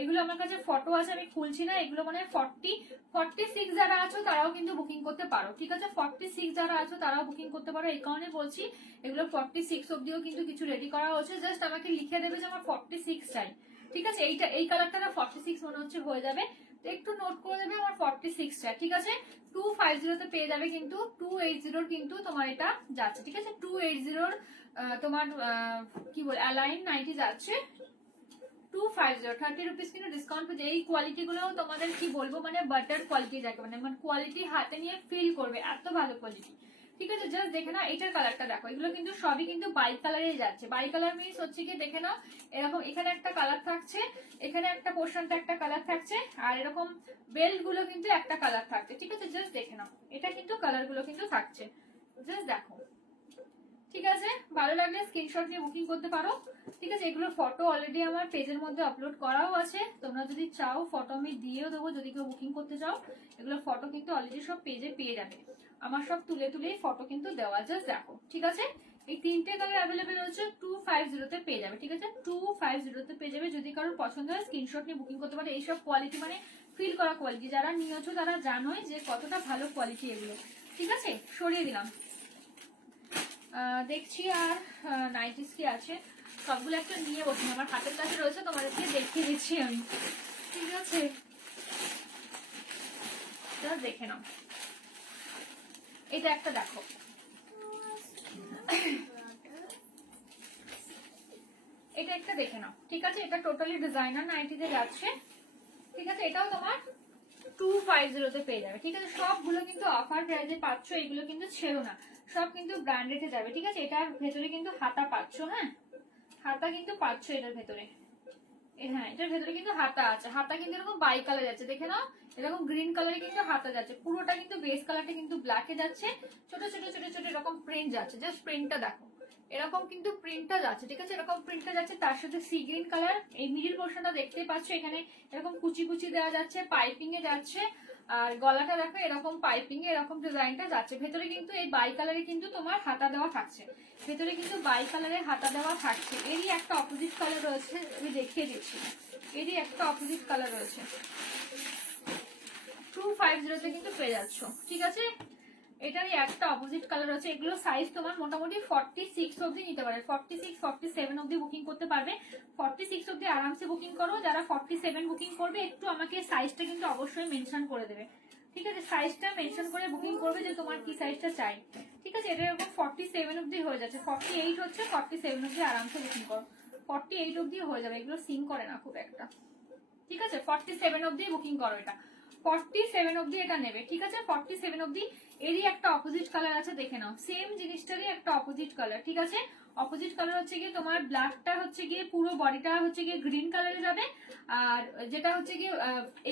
এগুলো আমার কাছে ফটো আছে, আমি খুলছি না। এগুলো মানে 46 যারা আছো তারাও কিন্তু বুকিং করতে পারো, ঠিক আছে, 46 যারা আছো তারাও বুকিং করতে পারো। এই কারণে বলছি এগুলো 46 অব্দিও কিন্তু কিছু রেডি করা হচ্ছে, জাস্ট আমাকে লিখে দেবে যে আমার 46 চাই, ঠিক আছে। এইটা এই কালারটা 46 মনে হচ্ছে হয়ে যাবে, তো একটু নোট করে দেবে আমার 46 চাই, ঠিক আছে। 250 তে পেয়ে যাবে, কিন্তু 280 কিন্তু তোমার এটা যাচ্ছে, ঠিক আছে। 280 তোমার কি বল অ্যালাইন নাইটি যাচ্ছে 250, 30 রুপিস কিন্তু ডিসকাউন্ট পেয়ে। এই কোয়ালিটি গুলো তোমাদের কি বলবো, মানে বাটার কোয়ালিটি যাকে মানে কোয়ালিটি হাতে নিয়ে ফিল করবে, এত ভালো কোয়ালিটি, ঠিক আছে। জাস্ট দেখে নাও এটার কালারটা দেখো, এগুলো কিন্তু সবই কিন্তু বাই কালারে যাচ্ছে। বাই কালার মিনস হচ্ছে কি দেখে নাও, এরকম এখানে একটা কালার থাকছে, এখানে একটা পোর্শনটা একটা কালার থাকছে, আর এরকম বেল্ট গুলো কিন্তু একটা কালার থাকছে, ঠিক আছে। জাস্ট দেখে নাও, এটা কিন্তু কালার গুলো কিন্তু থাকছে, জাস্ট দেখো, ঠিক আছে। ভালো লাগলে স্ক্রিনশট নিয়ে বুকিং করতে পারো, ঠিক আছে। এগুলো ফটো অলরেডি আমার পেজের মধ্যে আপলোড করাও আছে, তোমরা যদি চাও ফটো আমি দিয়েও দেবো, যদি কেউ বুকিং করতে চাও। এগুলো ফটো কিন্তু অলরেডি সব পেজে পেয়ে যাবে, আমার সব তুলে তুলেই ফটো কিন্তু দেওয়া, জাস্ট দেখো, ঠিক আছে। এই তিনটে কালার অ্যাভেলেবেল হচ্ছে 250 তে পেয়ে যাবে, ঠিক আছে, 250 তে পেয়ে যাবে। যদি কারোর পছন্দ হয় স্ক্রিনশট নিয়ে বুকিং করতে পারে। এইসব কোয়ালিটি মানে ফিল করা কোয়ালিটি, যারা নিয়েছো তারা জানোই যে কতটা ভালো কোয়ালিটি এগুলো, ঠিক আছে। সরিয়ে দিলাম, দেখছি আর নাইটিস কি আছে, সবগুলো একটা নিয়ে বসি, আমার হাতের কাছে রয়েছে, তোমাদেরকে দেখিয়ে দিচ্ছি আমি, ঠিক আছে। দেখে নাও, এটা একটা দেখো, এটা একটা দেখে নাও, ঠিক আছে। এটা টোটালি ডিজাইনার নাইটিতে যাচ্ছে, ঠিক আছে। এটাও তোমার 250 তে পেয়ে যাবে, ঠিক আছে। সবগুলো কিন্তু অফার প্রাইসে পাচ্ছ, এগুলো কিন্তু ছেড়ো না, সব কিন্তু ব্র্যান্ডেডে যাবে, ঠিক আছে। এটার ভেতরে কিন্তু হাতা পাচ্ছ, হ্যাঁ, হাতা কিন্তু পাচ্ছ এটার ভেতরে, হ্যাঁ, এটার ভেতরে কিন্তু হাতা আছে। হাতা কিন্তু এরকম বাই কালার যাচ্ছে, দেখে নাও, এরকম গ্রিন কালারে কিন্তু হাতা যাচ্ছে, পুরোটা কিন্তু বেস কালারটা কিন্তু ব্ল্যাকে যাচ্ছে, ছোট ছোট ছোট ছোট এরকম প্রিন্ট যাচ্ছে, জাস্ট প্রিন্টটা দেখো, এরকম কিন্তু প্রিন্টটা যাচ্ছে, ঠিক আছে, এরকম প্রিন্টটা যাচ্ছে। তার সাথে সি গ্রিন কালার, এই মিডিল পোর্শনটা দেখতে পাচ্ছ, এখানে এরকম কুচি কুচি দেওয়া যাচ্ছে, পাইপিং এ যাচ্ছে, আর গলাটা দেখো এরকম পাইপিং এ এরকম ডিজাইনটা যাচ্ছে। ভেতরে কিন্তু এই বাই কালারে কিন্তু তোমার হাতা দেওয়া থাকছে, ভেতরে কিন্তু বাই কালারে হাতা দেওয়া থাকছে। এরই একটা অপোজিট কালার রয়েছে, আমি দেখিয়ে দিচ্ছি, এরই একটা অপোজিট কালার রয়েছে, 250 তে কিন্তু পেয়ে যাচ্ছ, ঠিক আছে। এটারই একটা অপোজিট কালার আছে। এগুলো সাইজ তোমার মোটামুটি 46 অবধি নিতে পারে, 46 47 অবধি বুকিং করতে পারবে। 46 অবধি আরামসে বুকিং করো, যারা 47 বুকিং করবে একটু আমাকে সাইজটা কিন্তু অবশ্যই মেনশন করে দেবে, ঠিক আছে। সাইজটা মেনশন করে বুকিং করবে যে তোমার কি সাইজটা চাই, ঠিক আছে। এটা এরকম 47 অবধি হয়ে যাচ্ছে, 48 হচ্ছে, 47 অবধি আরামসে বুকিং করো, 48 অবধি হয়ে যাবে। এগুলো সিং করে না খুব একটা, ঠিক আছে। 47 অবধি বুকিং করো, এটা 47 অবধি এটা নেবে, ঠিক আছে। 47 অবধি। এরই একটা অপোজিট কালার আছে, দেখে নাও, সেম জিনিসটারই একটা অপোজিট কালার, ঠিক আছে। অপোজিট কালার হচ্ছে গিয়ে তোমার ব্ল্যাকটা হচ্ছে গিয়ে পুরো বডিটা হচ্ছে গিয়ে গ্রিন কালারে যাবে, আর যেটা হচ্ছে গিয়ে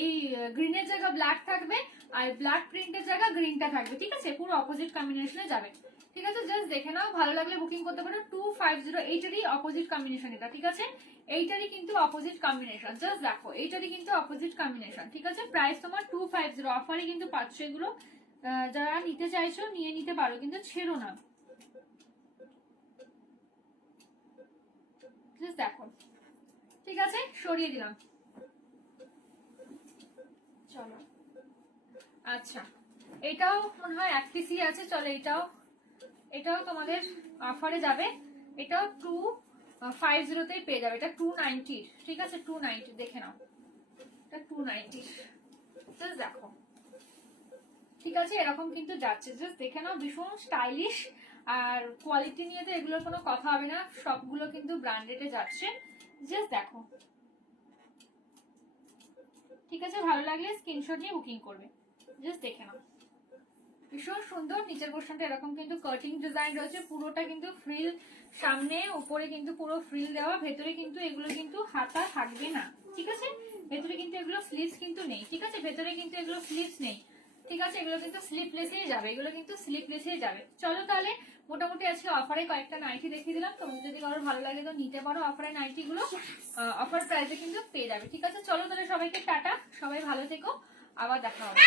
এই গ্রিনের জায়গা ব্ল্যাক থাকবে, আর ব্ল্যাক প্রিন্টের জায়গা গ্রিনটা থাকবে, ঠিক আছে। পুরো অপোজিট কম্বিনেশনে যাবে, ঠিক আছে। জাস্ট দেখে নাও, ভালো লাগলে বুকিং করতে পারো। 250 এইটারই অপোজিট কম্বিনেশন এটা, ঠিক আছে। এইটারই কিন্তু অপোজিট কম্বিনেশন, জাস্ট দেখো, এইটারই কিন্তু অপোজিট কম্বিনেশন, ঠিক আছে। প্রাইস তোমার 250, অফারে কিন্তু পাচ্ছ এগুলো। যারা নিতে চাইছো নিয়ে নিতে পারো, কিন্তু ছেড়ো না, জাস্ট দেখো, ঠিক আছে। সরিয়ে দিলাম, চলো। আচ্ছা, এটাও মনে হয় এক পিসি আছে, চলো এটাও, এটাও তোমাদের অফারে যাবে। এটাও 50তেই পেয়ে যাবে। এটা 290, ঠিক আছে 290, দেখে নাও এটা 290, জাস্ট দেখো, ঠিক আছে এরকম কিন্তু যাচ্ছে, জাস্ট দেখে নাও, ভীষণ স্টাইলিশ। আর কোয়ালিটি নিয়ে তো এগুলোর কোনো কথা হবে না, সবগুলো কিন্তু ব্র্যান্ডেডে যাচ্ছে, জাস্ট দেখো, ঠিক আছে ভালো লাগলে স্ক্রিনশট নিয়ে বুকিং করবে, জাস্ট দেখে নাও, ভীষণ সুন্দর। নিচের পোর্শনটা এরকম কিন্তু কাটিং ডিজাইন রয়েছে, পুরোটা কিন্তু ফ্রিল, সামনে উপরে কিন্তু পুরো ফ্রিল দেওয়া, ভেতরে কিন্তু এগুলো কিন্তু হাতা থাকবে না, ঠিক আছে, ভেতরে কিন্তু এগুলো স্লিভস কিন্তু নেই, ঠিক আছে, ভেতরে কিন্তু এগুলো স্লিভস নেই, ঠিক আছে, এগুলো কিন্তু স্লিপলেসেই যাবে, এগুলো কিন্তু স্লিপলেসেই যাবে। চলো তাহলে মোটামুটি আজকে অফারে কয়েকটা নাইটি দেখিয়ে দিলাম, তোমার যদি কারোর ভালো লাগে তো নিতে পারো, অফারে নাইটি গুলো অফার প্রাইসে কিন্তু পেয়ে যাবে, ঠিক আছে। চলো তাহলে সবাইকে টাটা, সবাই ভালো থেকো, আবার দেখা হবে।